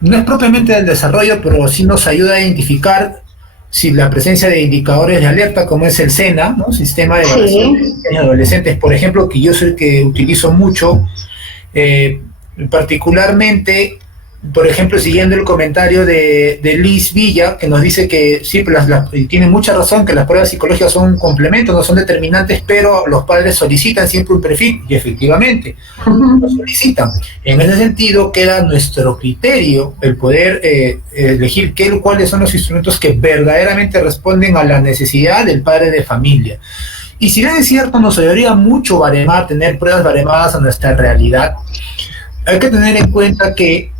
no es propiamente del desarrollo, pero sí nos ayuda a identificar si la presencia de indicadores de alerta, como es el SENA, ¿no? Sistema de evaluación de adolescentes, por ejemplo, que yo soy el que utilizo mucho, particularmente. Por ejemplo, siguiendo el comentario de Liz Villa, que nos dice que sí, y tiene mucha razón, que las pruebas psicológicas son un complemento, no son determinantes, pero los padres solicitan siempre un perfil, y efectivamente lo solicitan. En ese sentido, queda nuestro criterio el poder elegir cuáles son los instrumentos que verdaderamente responden a la necesidad del padre de familia. Y si bien es cierto, nos ayudaría mucho tener pruebas baremadas a nuestra realidad, hay que tener en cuenta que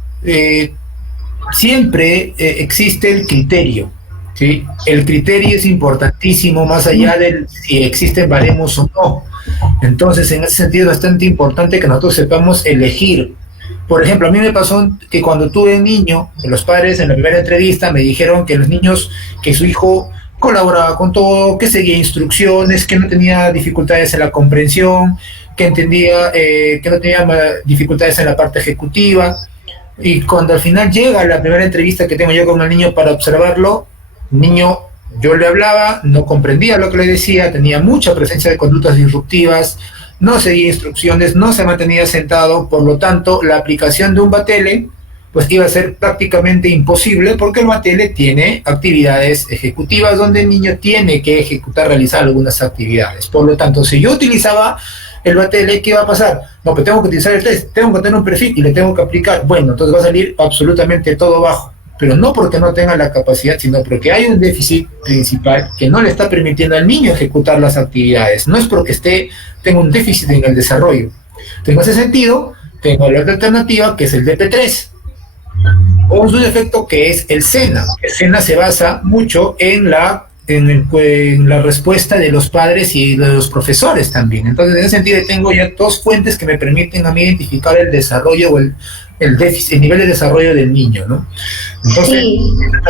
siempre existe el criterio, ¿sí? El criterio es importantísimo, más allá de si existen baremos o no. Entonces, en ese sentido, es bastante importante que nosotros sepamos elegir. Por ejemplo, a mí me pasó que cuando tuve un niño, los padres en la primera entrevista me dijeron que los niños, que su hijo colaboraba con todo, que seguía instrucciones, que no tenía dificultades en la comprensión, que entendía, que no tenía dificultades en la parte ejecutiva. Y cuando al final llega la primera entrevista que tengo yo con el niño para observarlo, el niño, yo le hablaba, no comprendía lo que le decía, tenía mucha presencia de conductas disruptivas, no seguía instrucciones, no se mantenía sentado. Por lo tanto, la aplicación de un Batele pues iba a ser prácticamente imposible, porque el Batele tiene actividades ejecutivas donde el niño tiene que realizar algunas actividades. Por lo tanto, si yo utilizaba el Batele, ¿qué va a pasar? No, pero tengo que utilizar el test, tengo que tener un perfil y le tengo que aplicar. Bueno, entonces va a salir absolutamente todo bajo, pero no porque no tenga la capacidad, sino porque hay un déficit principal que no le está permitiendo al niño ejecutar las actividades. No es porque tenga un déficit en el desarrollo. En ese sentido, tengo la otra alternativa, que es el DP3, o un subdefecto que es el SENA. El SENA se basa mucho en la respuesta de los padres y de los profesores también. Entonces, en ese sentido, tengo ya dos fuentes que me permiten a mí identificar el desarrollo o el déficit, el nivel de desarrollo del niño, ¿no? Entonces, sí,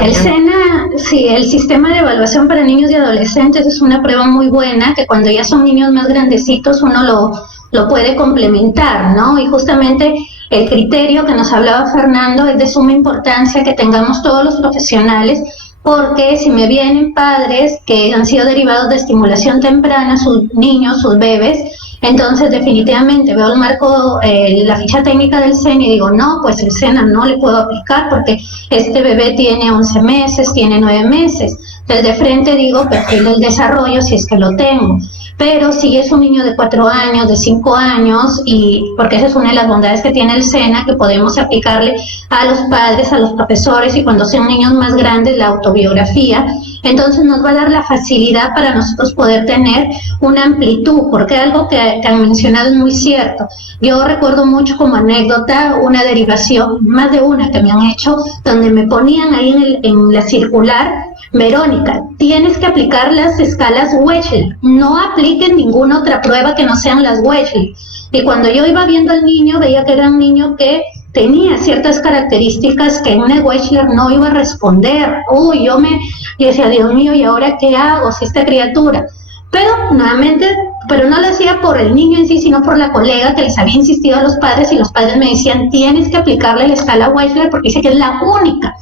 el SENA, sí, el sistema de evaluación para niños y adolescentes es una prueba muy buena, que cuando ya son niños más grandecitos uno lo puede complementar, ¿no? Y justamente el criterio que nos hablaba Fernando es de suma importancia que tengamos todos los profesionales, porque si me vienen padres que han sido derivados de estimulación temprana, sus niños, sus bebés, entonces definitivamente veo el marco, la ficha técnica del SENA y digo, no, pues el SENA no le puedo aplicar porque este bebé tiene 11 meses, tiene 9 meses. Entonces de frente digo, perfil del desarrollo si es que lo tengo. Pero si es un niño de 4 años, de 5 años, y porque esa es una de las bondades que tiene el SENA, que podemos aplicarle a los padres, a los profesores, y cuando sean niños más grandes, la autobiografía, entonces nos va a dar la facilidad para nosotros poder tener una amplitud, porque algo que han mencionado es muy cierto. Yo recuerdo mucho como anécdota una derivación, más de una que me han hecho, donde me ponían ahí en la circular, Verónica, tienes que aplicar las escalas Wechsler, no apliquen ninguna otra prueba que no sean las Wechsler. Y cuando yo iba viendo al niño, veía que era un niño que tenía ciertas características que una Wechsler no iba a responder. Yo decía, Dios mío, ¿y ahora qué hago si esta criatura? Pero nuevamente, pero no lo hacía por el niño en sí, sino por la colega que les había insistido a los padres, y los padres me decían, tienes que aplicarle la escala Wechsler porque dice que es la única.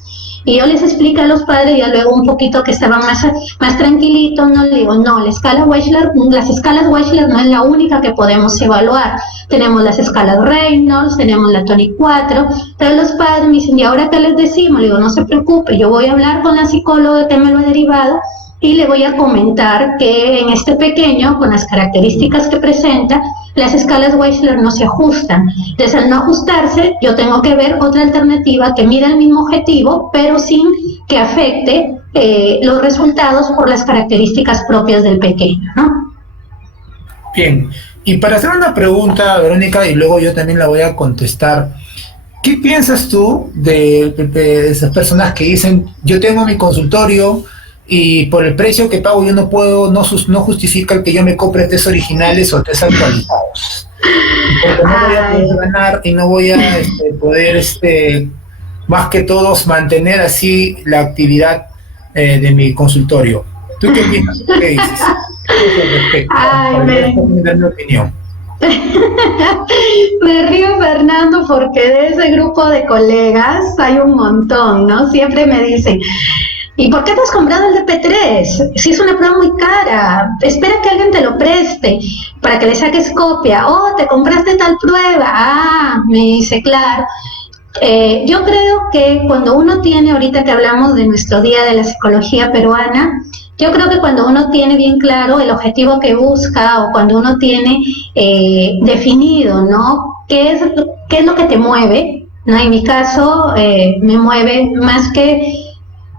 Y yo les explico a los padres, ya luego un poquito que estaban más tranquilitos, no le digo, no, las escalas Wechsler no es la única que podemos evaluar. Tenemos las escalas Reynolds, tenemos la Tonic 4, pero los padres me dicen, ¿y ahora qué les decimos? Le digo, no se preocupe, yo voy a hablar con la psicóloga que me lo ha derivado y le voy a comentar que en este pequeño, con las características que presenta, las escalas Wechsler no se ajustan. Entonces, al no ajustarse, yo tengo que ver otra alternativa que mida el mismo objetivo, pero sin que afecte los resultados por las características propias del pequeño, ¿no? Bien, y para hacer una pregunta, Verónica, y luego yo también la voy a contestar, ¿qué piensas tú de esas personas que dicen, yo tengo mi consultorio y por el precio que pago yo no puedo, no justifica el que yo me compre test originales o test actualizados? Porque no voy a poder ganar y no voy a poder, más que todos, mantener así la actividad de mi consultorio. ¿Tú qué opinas? ¿Qué dices? Mi opinión. Me río, Fernando, porque de ese grupo de colegas hay un montón, ¿no? Siempre me dicen, ¿y por qué te has comprado el DP3? Si es una prueba muy cara, espera que alguien te lo preste para que le saques copia. Oh, te compraste tal prueba. Me dice, claro. Yo creo que cuando uno tiene, ahorita que hablamos de nuestro Día de la Psicología Peruana, yo creo que cuando uno tiene bien claro el objetivo que busca, o cuando uno tiene definido, ¿no? ¿Qué es lo que te mueve? ¿No? En mi caso, me mueve más que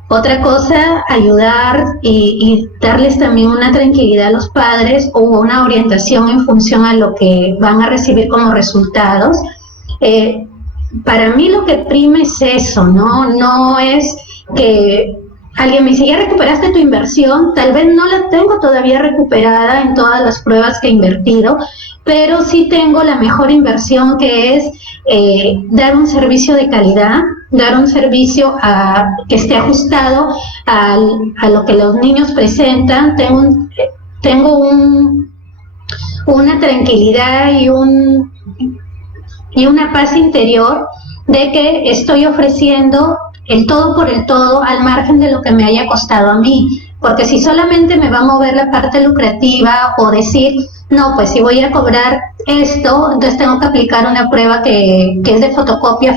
otra cosa, ayudar y darles también una tranquilidad a los padres o una orientación en función a lo que van a recibir como resultados. Para mí lo que prime es eso, ¿no? No es que alguien me dice, ¿ya recuperaste tu inversión? Tal vez no la tengo todavía recuperada en todas las pruebas que he invertido, pero sí tengo la mejor inversión, que es dar un servicio de calidad, dar un servicio que esté ajustado a lo que los niños presentan. Tengo una tranquilidad y una paz interior de que estoy ofreciendo el todo por el todo al margen de lo que me haya costado a mí, porque si solamente me va a mover la parte lucrativa o decir, no, pues si voy a cobrar esto, entonces tengo que aplicar una prueba que es de fotocopia,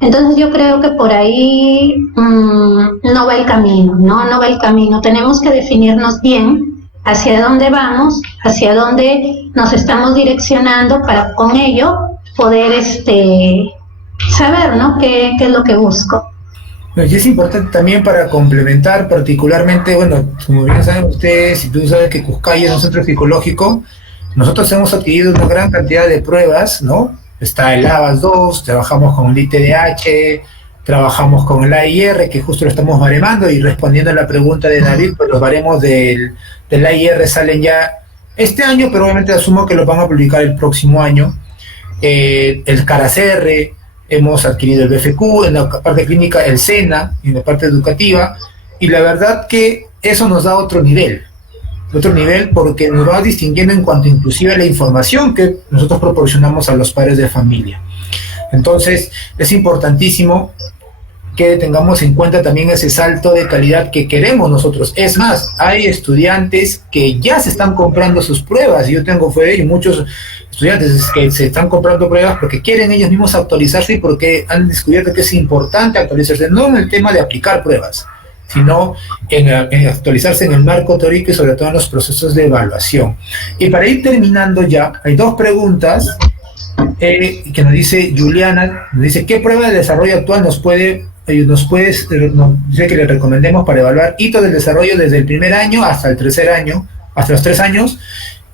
entonces yo creo que por ahí no va el camino, no va el camino. Tenemos que definirnos bien hacia dónde vamos, hacia dónde nos estamos direccionando para con ello poder saber, ¿no? ¿Qué es lo que busco? Y es importante también para complementar, particularmente, bueno, como bien saben ustedes, y tú sabes que Cuscayo es un centro psicológico, nosotros hemos adquirido una gran cantidad de pruebas, ¿no? Está el ABAS 2, trabajamos con el ITDH, trabajamos con el AIR, que justo lo estamos baremando, y respondiendo a la pregunta de David, pues los baremos del AIR salen ya este año, pero obviamente asumo que los van a publicar el próximo año. El CARACR, hemos adquirido el BFQ, en la parte clínica el SENA, en la parte educativa, y la verdad que eso nos da otro nivel porque nos va distinguiendo en cuanto inclusive a la información que nosotros proporcionamos a los padres de familia. Entonces, es importantísimo que tengamos en cuenta también ese salto de calidad que queremos nosotros. Es más, hay estudiantes que ya se están comprando sus pruebas, y yo tengo fe y muchos estudiantes que se están comprando pruebas porque quieren ellos mismos actualizarse y porque han descubierto que es importante actualizarse, no en el tema de aplicar pruebas, sino en actualizarse en el marco teórico y sobre todo en los procesos de evaluación. Y para ir terminando ya, hay dos preguntas que nos dice Juliana, nos dice, ¿qué prueba de desarrollo actual nos dice que le recomendemos para evaluar hitos del desarrollo desde el primer año hasta el tercer año, hasta los 3 años,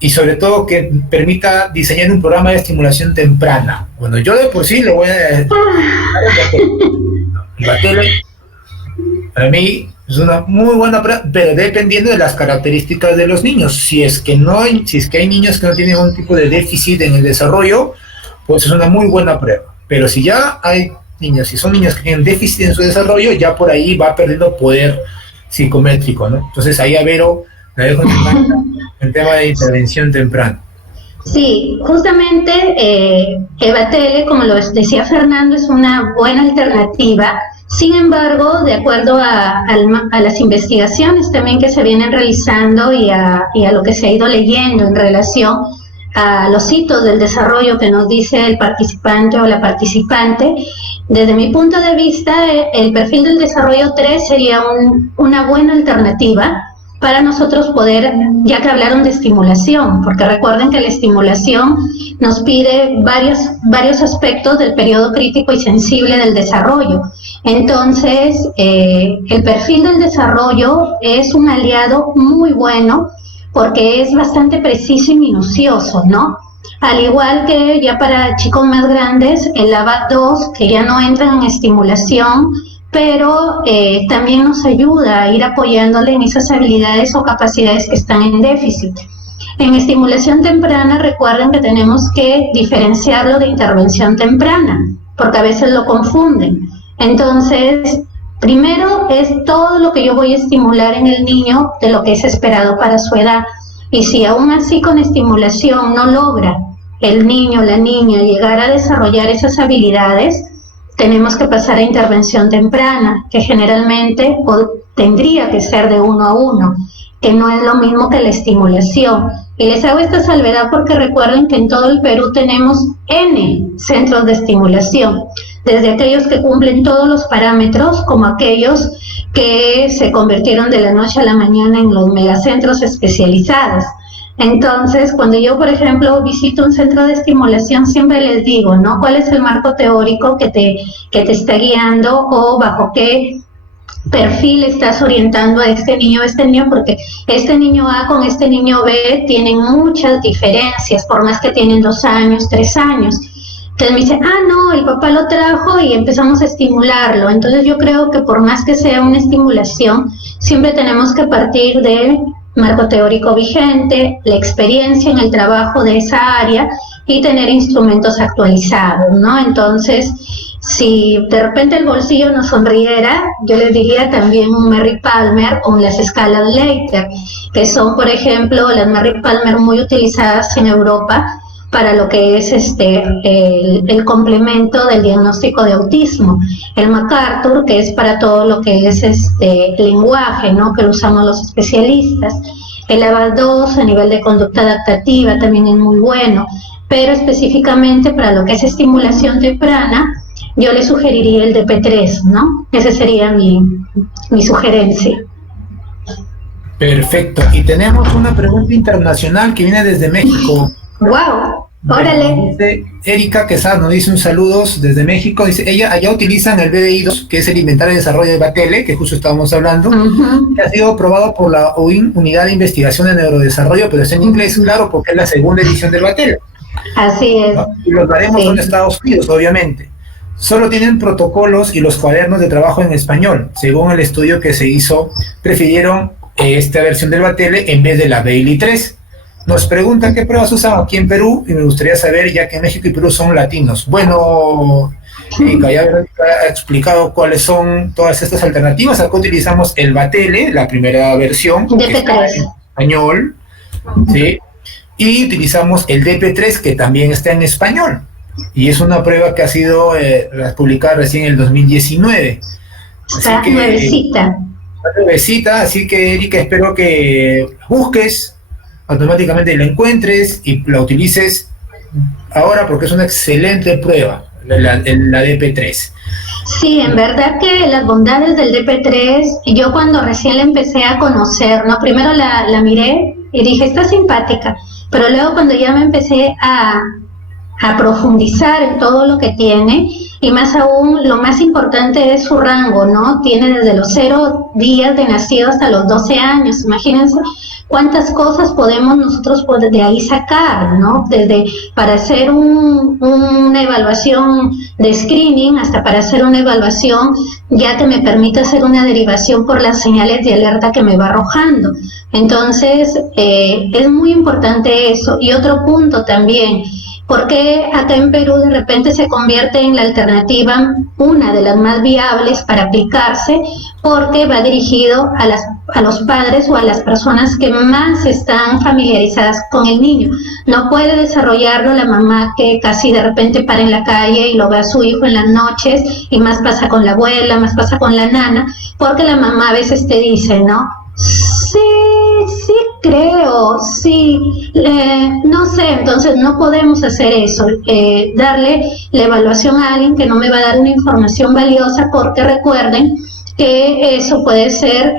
y sobre todo que permita diseñar un programa de estimulación temprana? Bueno, yo de por sí le voy a... Para mí es una muy buena prueba, pero dependiendo de las características de los niños. Si es que hay niños que no tienen ningún tipo de déficit en el desarrollo, pues es una muy buena prueba. Pero si ya hay niños, si son niños que tienen déficit en su desarrollo, ya por ahí va perdiendo poder psicométrico, ¿no? Entonces ahí a Vero la dejo en tema de intervención temprana. Sí, justamente Evatele, como lo decía Fernando, es una buena alternativa. Sin embargo, de acuerdo a las investigaciones también que se vienen realizando y a lo que se ha ido leyendo en relación a los hitos del desarrollo que nos dice el participante o la participante, desde mi punto de vista, el perfil del desarrollo 3 sería una buena alternativa para nosotros poder, ya que hablaron de estimulación, porque recuerden que la estimulación nos pide varios aspectos del periodo crítico y sensible del desarrollo. Entonces, el perfil del desarrollo es un aliado muy bueno porque es bastante preciso y minucioso, ¿no? Al igual que ya para chicos más grandes, el ABAT 2, que ya no entra en estimulación, pero también nos ayuda a ir apoyándole en esas habilidades o capacidades que están en déficit. En estimulación temprana, recuerden que tenemos que diferenciarlo de intervención temprana, porque a veces lo confunden. Entonces, primero es todo lo que yo voy a estimular en el niño de lo que es esperado para su edad. Y si aún así con estimulación no logra el niño o la niña llegar a desarrollar esas habilidades, tenemos que pasar a intervención temprana, que generalmente tendría que ser de 1 a 1, que no es lo mismo que la estimulación. Y les hago esta salvedad porque recuerden que en todo el Perú tenemos N centros de estimulación, desde aquellos que cumplen todos los parámetros, como aquellos que se convirtieron de la noche a la mañana en los megacentros especializados. Entonces, cuando yo, por ejemplo, visito un centro de estimulación, siempre les digo, ¿no? ¿Cuál es el marco teórico que te está guiando o bajo qué perfil estás orientando a este niño, porque este niño A con este niño B tienen muchas diferencias, por más que tienen 2 años, 3 años. Entonces me dice, no, el papá lo trajo y empezamos a estimularlo. Entonces yo creo que por más que sea una estimulación, siempre tenemos que partir del marco teórico vigente, la experiencia en el trabajo de esa área y tener instrumentos actualizados, ¿no? Entonces, si de repente el bolsillo nos sonriera, yo les diría también un Merritt Palmer o las escalas Leiter, que son, por ejemplo, las Merritt Palmer muy utilizadas en Europa para lo que es el complemento del diagnóstico de autismo. El MacArthur, que es para todo lo que es lenguaje, ¿no? Que lo usamos los especialistas. El ABAT 2 a nivel de conducta adaptativa también es muy bueno, pero específicamente para lo que es estimulación temprana, yo le sugeriría el DP3, ¿no? Esa sería mi sugerencia. Perfecto. Y tenemos una pregunta internacional que viene desde México. ¡Wow! ¡Órale! Dice Erika Quesada, nos dice un saludos desde México. Dice, allá utilizan el BDI2, que es el Inventario de Desarrollo de Evatele, que justo estábamos hablando, que ha sido aprobado por la UIN, Unidad de Investigación de Neurodesarrollo, pero es en inglés, claro, porque es la segunda edición del Evatele. Así es. ¿No? Y los baremos son de Estados Unidos, obviamente. Solo tienen protocolos y los cuadernos de trabajo en español. Según el estudio que se hizo, prefirieron esta versión del Evatele en vez de la Bailey 3. Nos preguntan qué pruebas usan aquí en Perú y me gustaría saber, ya que México y Perú son latinos. Bueno, Erika ya ha explicado cuáles son todas estas alternativas. Acá utilizamos el Evatele, la primera versión, que está en español, ¿sí? Y utilizamos el DP3, que también está en español. Y es una prueba que ha sido publicada recién en el 2019. Está nuevecita. Nuevecita, así que Erika, espero que busques, automáticamente la encuentres y la utilices ahora porque es una excelente prueba, la DP3. Sí, en verdad que las bondades del DP3, yo cuando recién la empecé a conocer, ¿no? Primero la miré y dije, está simpática, pero luego cuando ya me empecé a profundizar en todo lo que tiene, y más aún, lo más importante es su rango, ¿no? Tiene desde los 0 días de nacido hasta los 12 años, imagínense cuántas cosas podemos nosotros de ahí sacar, ¿no? Desde para hacer una evaluación de screening hasta para hacer una evaluación ya que me permite hacer una derivación por las señales de alerta que me va arrojando. Entonces, es muy importante eso. Y otro punto también, porque acá en Perú de repente se convierte en la alternativa, una de las más viables para aplicarse, porque va dirigido a los padres o a las personas que más están familiarizadas con el niño. No puede desarrollarlo la mamá que casi de repente para en la calle y lo ve a su hijo en las noches, y más pasa con la abuela, más pasa con la nana, porque la mamá a veces te dice, ¿no? Sí, sí creo, sí, no sé, entonces no podemos hacer eso, darle la evaluación a alguien que no me va a dar una información valiosa, porque recuerden que eso puede ser,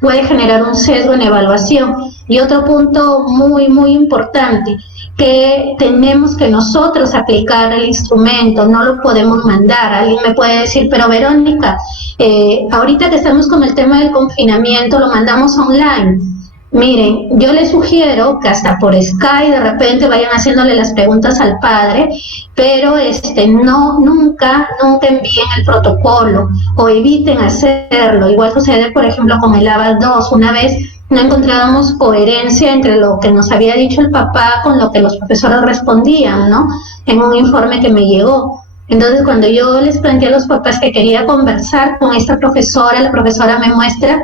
puede generar un sesgo en evaluación. Y otro punto muy, muy importante, que tenemos que nosotros aplicar el instrumento, no lo podemos mandar. Alguien me puede decir, pero Verónica, ahorita que estamos con el tema del confinamiento, lo mandamos online. Miren, yo les sugiero que hasta por Skype de repente vayan haciéndole las preguntas al padre, pero nunca envíen el protocolo o eviten hacerlo. Igual sucede, por ejemplo, con el ABA 2. Una vez no encontrábamos coherencia entre lo que nos había dicho el papá con lo que los profesores respondían, ¿no? En un informe que me llegó. Entonces, cuando yo les planteé a los papás que quería conversar con esta profesora, la profesora me muestra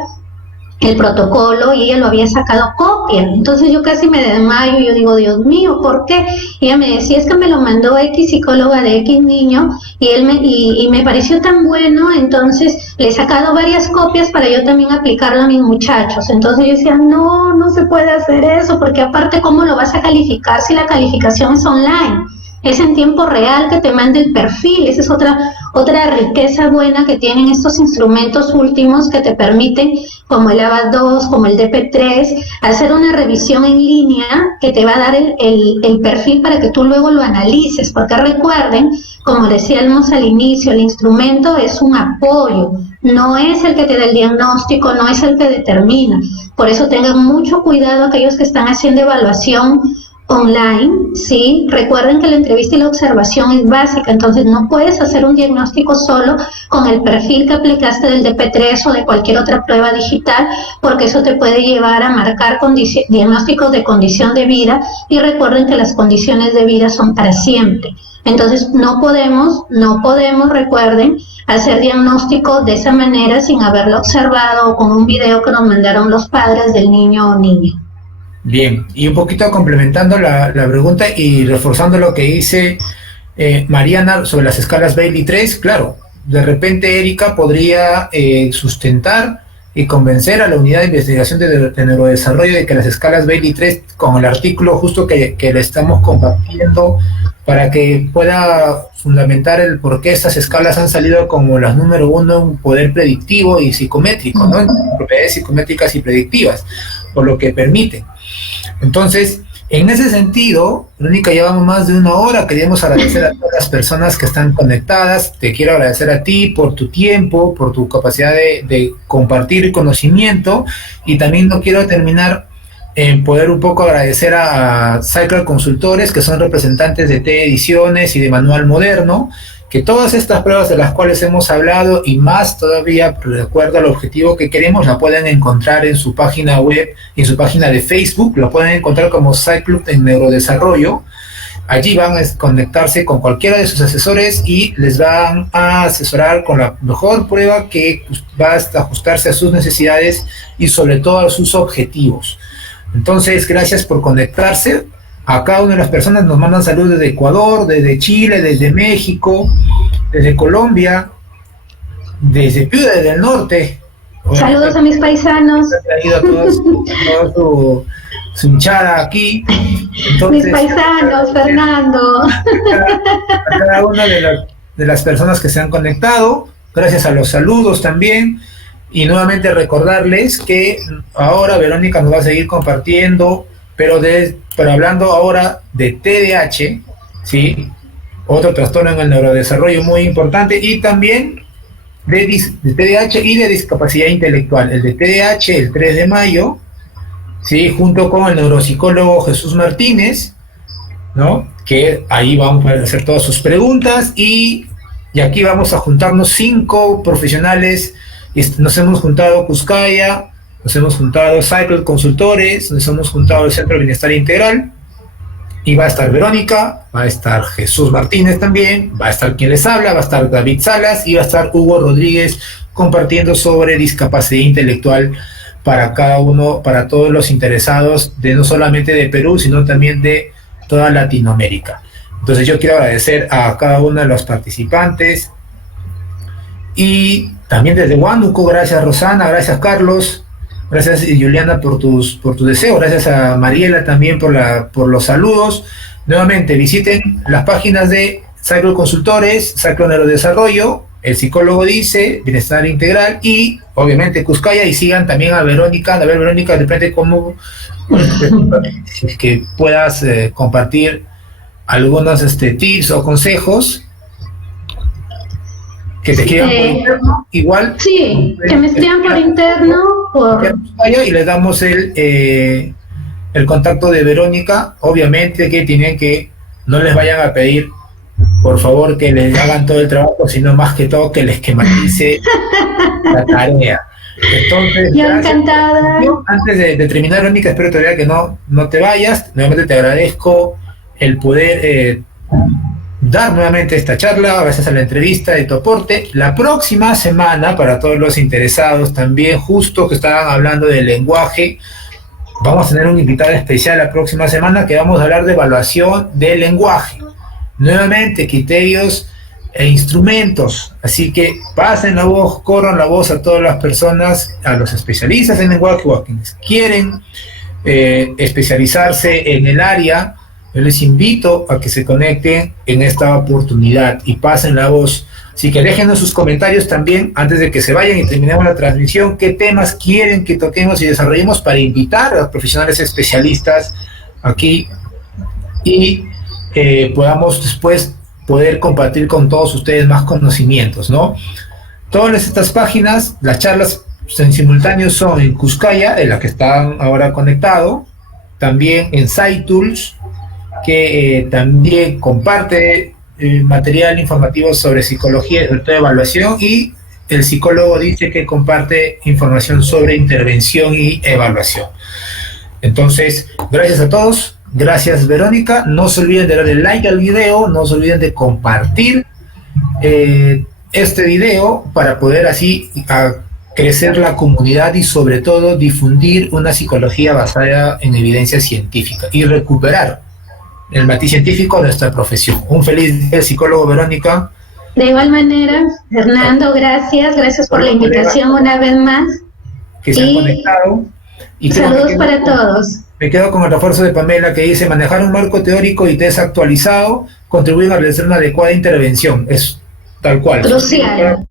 el protocolo y ella lo había sacado copia. Entonces yo casi me desmayo y yo digo, Dios mío, ¿por qué? Y ella me decía, es que me lo mandó X psicóloga de X niño y me pareció tan bueno, entonces le he sacado varias copias para yo también aplicarlo a mis muchachos. Entonces yo decía, no se puede hacer eso, porque aparte, ¿cómo lo vas a calificar si la calificación es online? Es en tiempo real que te mande el perfil. Esa es otra riqueza buena que tienen estos instrumentos últimos que te permiten, como el ABA 2, como el DP3, hacer una revisión en línea que te va a dar el perfil para que tú luego lo analices, porque recuerden, como decíamos al inicio, el instrumento es un apoyo, no es el que te da el diagnóstico, no es el que determina. Por eso tengan mucho cuidado aquellos que están haciendo evaluación online, sí, recuerden que la entrevista y la observación es básica, entonces no puedes hacer un diagnóstico solo con el perfil que aplicaste del DP3 o de cualquier otra prueba digital, porque eso te puede llevar a marcar diagnósticos de condición de vida, y recuerden que las condiciones de vida son para siempre. Entonces no podemos, recuerden, hacer diagnóstico de esa manera sin haberlo observado o con un video que nos mandaron los padres del niño o niña. Bien, y un poquito complementando la pregunta y reforzando lo que dice Mariana sobre las escalas Bailey 3, claro, de repente Erika podría sustentar y convencer a la unidad de investigación de neurodesarrollo de que las escalas Bailey 3, con el artículo justo que le estamos compartiendo, para que pueda fundamentar el por qué estas escalas han salido como las número 1 en poder predictivo y psicométrico, ¿no? En propiedades psicométricas y predictivas, por lo que permite. Entonces, en ese sentido, Verónica, llevamos más de 1 hora. Queríamos agradecer a todas las personas que están conectadas. Te quiero agradecer a ti por tu tiempo, por tu capacidad de compartir conocimiento, y también no quiero terminar en poder un poco agradecer a Cycle Consultores, que son representantes de T Ediciones y de Manual Moderno, que todas estas pruebas de las cuales hemos hablado y más todavía, de acuerdo al objetivo que queremos, la pueden encontrar en su página web y en su página de Facebook. Lo pueden encontrar como Cyclub en Neurodesarrollo. Allí van a conectarse con cualquiera de sus asesores y les van a asesorar con la mejor prueba que va a ajustarse a sus necesidades y sobre todo a sus objetivos. Entonces, gracias por conectarse. A cada una de las personas nos mandan saludos desde Ecuador, desde Chile, desde México, desde Colombia, desde Piura del Norte. Saludos a mis paisanos. Ha traído a toda su hinchada aquí. Entonces, mis paisanos, Fernando. A cada una de las personas que se han conectado, gracias a los saludos también. Y nuevamente recordarles que ahora Verónica nos va a seguir compartiendo, pero hablando ahora de TDAH, ¿sí? Otro trastorno en el neurodesarrollo muy importante, y también de TDAH y de discapacidad intelectual. El de TDAH el 3 de mayo, ¿sí? Junto con el neuropsicólogo Jesús Martínez, ¿no? Que ahí vamos a hacer todas sus preguntas, y aquí vamos a juntarnos 5 profesionales. Nos hemos juntado Cuscaya, nos hemos juntado Cycle Consultores, nos hemos juntado el Centro de Bienestar Integral, Y va a estar Verónica, va a estar Jesús Martínez también, va a estar quien les habla, va a estar David Salas y va a estar Hugo Rodríguez compartiendo sobre discapacidad intelectual para cada uno, para todos los interesados, de no solamente de Perú, sino también de toda Latinoamérica. Entonces yo quiero agradecer a cada uno de los participantes y también desde Huánuco, gracias Rosana, gracias Carlos. Gracias Juliana por tu deseo, gracias a Mariela también por los saludos. Nuevamente visiten las páginas de Sacro Consultores, Sacro Neurodesarrollo, El Psicólogo Dice, Bienestar Integral y obviamente Cuscaya, y sigan también a Verónica. A ver Verónica, de repente cómo si es que puedas compartir algunos tips o consejos que te escriban por interno, igual. Sí, que me escriban por interno. Y les damos el contacto de Verónica. Obviamente que tienen que, no les vayan a pedir, por favor, que les hagan todo el trabajo, sino más que todo que les esquematice la tarea. Entonces, yo encantada. Antes de terminar, Verónica, espero todavía que no te vayas. Nuevamente te agradezco el poder dar nuevamente esta charla, gracias a la entrevista de tu aporte. La próxima semana, para todos los interesados también, justo que estaban hablando del lenguaje, vamos a tener un invitado especial la próxima semana que vamos a hablar de evaluación del lenguaje. Nuevamente, criterios e instrumentos. Así que pasen la voz, corran la voz a todas las personas, a los especialistas en lenguaje o a quienes quieren especializarse en el área. Yo les invito a que se conecten en esta oportunidad y pasen la voz. Así que déjenos sus comentarios también antes de que se vayan y terminemos la transmisión. ¿Qué temas quieren que toquemos y desarrollemos para invitar a los profesionales especialistas aquí y podamos después poder compartir con todos ustedes más conocimientos, ¿no? Todas estas páginas, las charlas en simultáneo son en Cuscaya, en la que están ahora conectados, también en SciTools, que también comparte material informativo sobre psicología y sobre todo evaluación, y El Psicólogo Dice que comparte información sobre intervención y evaluación. Entonces, gracias a todos, gracias Verónica, no se olviden de darle like al video, no se olviden de compartir este video para poder así crecer la comunidad y sobre todo difundir una psicología basada en evidencia científica y recuperar el matiz científico de nuestra profesión. Un feliz día, psicólogo Verónica. De igual manera, Fernando, gracias por la invitación una vez más. Que se han conectado. Y saludos para todos. Me quedo con el refuerzo de Pamela que dice: manejar un marco teórico y desactualizado contribuye a realizar una adecuada intervención. Es tal cual. Crucial.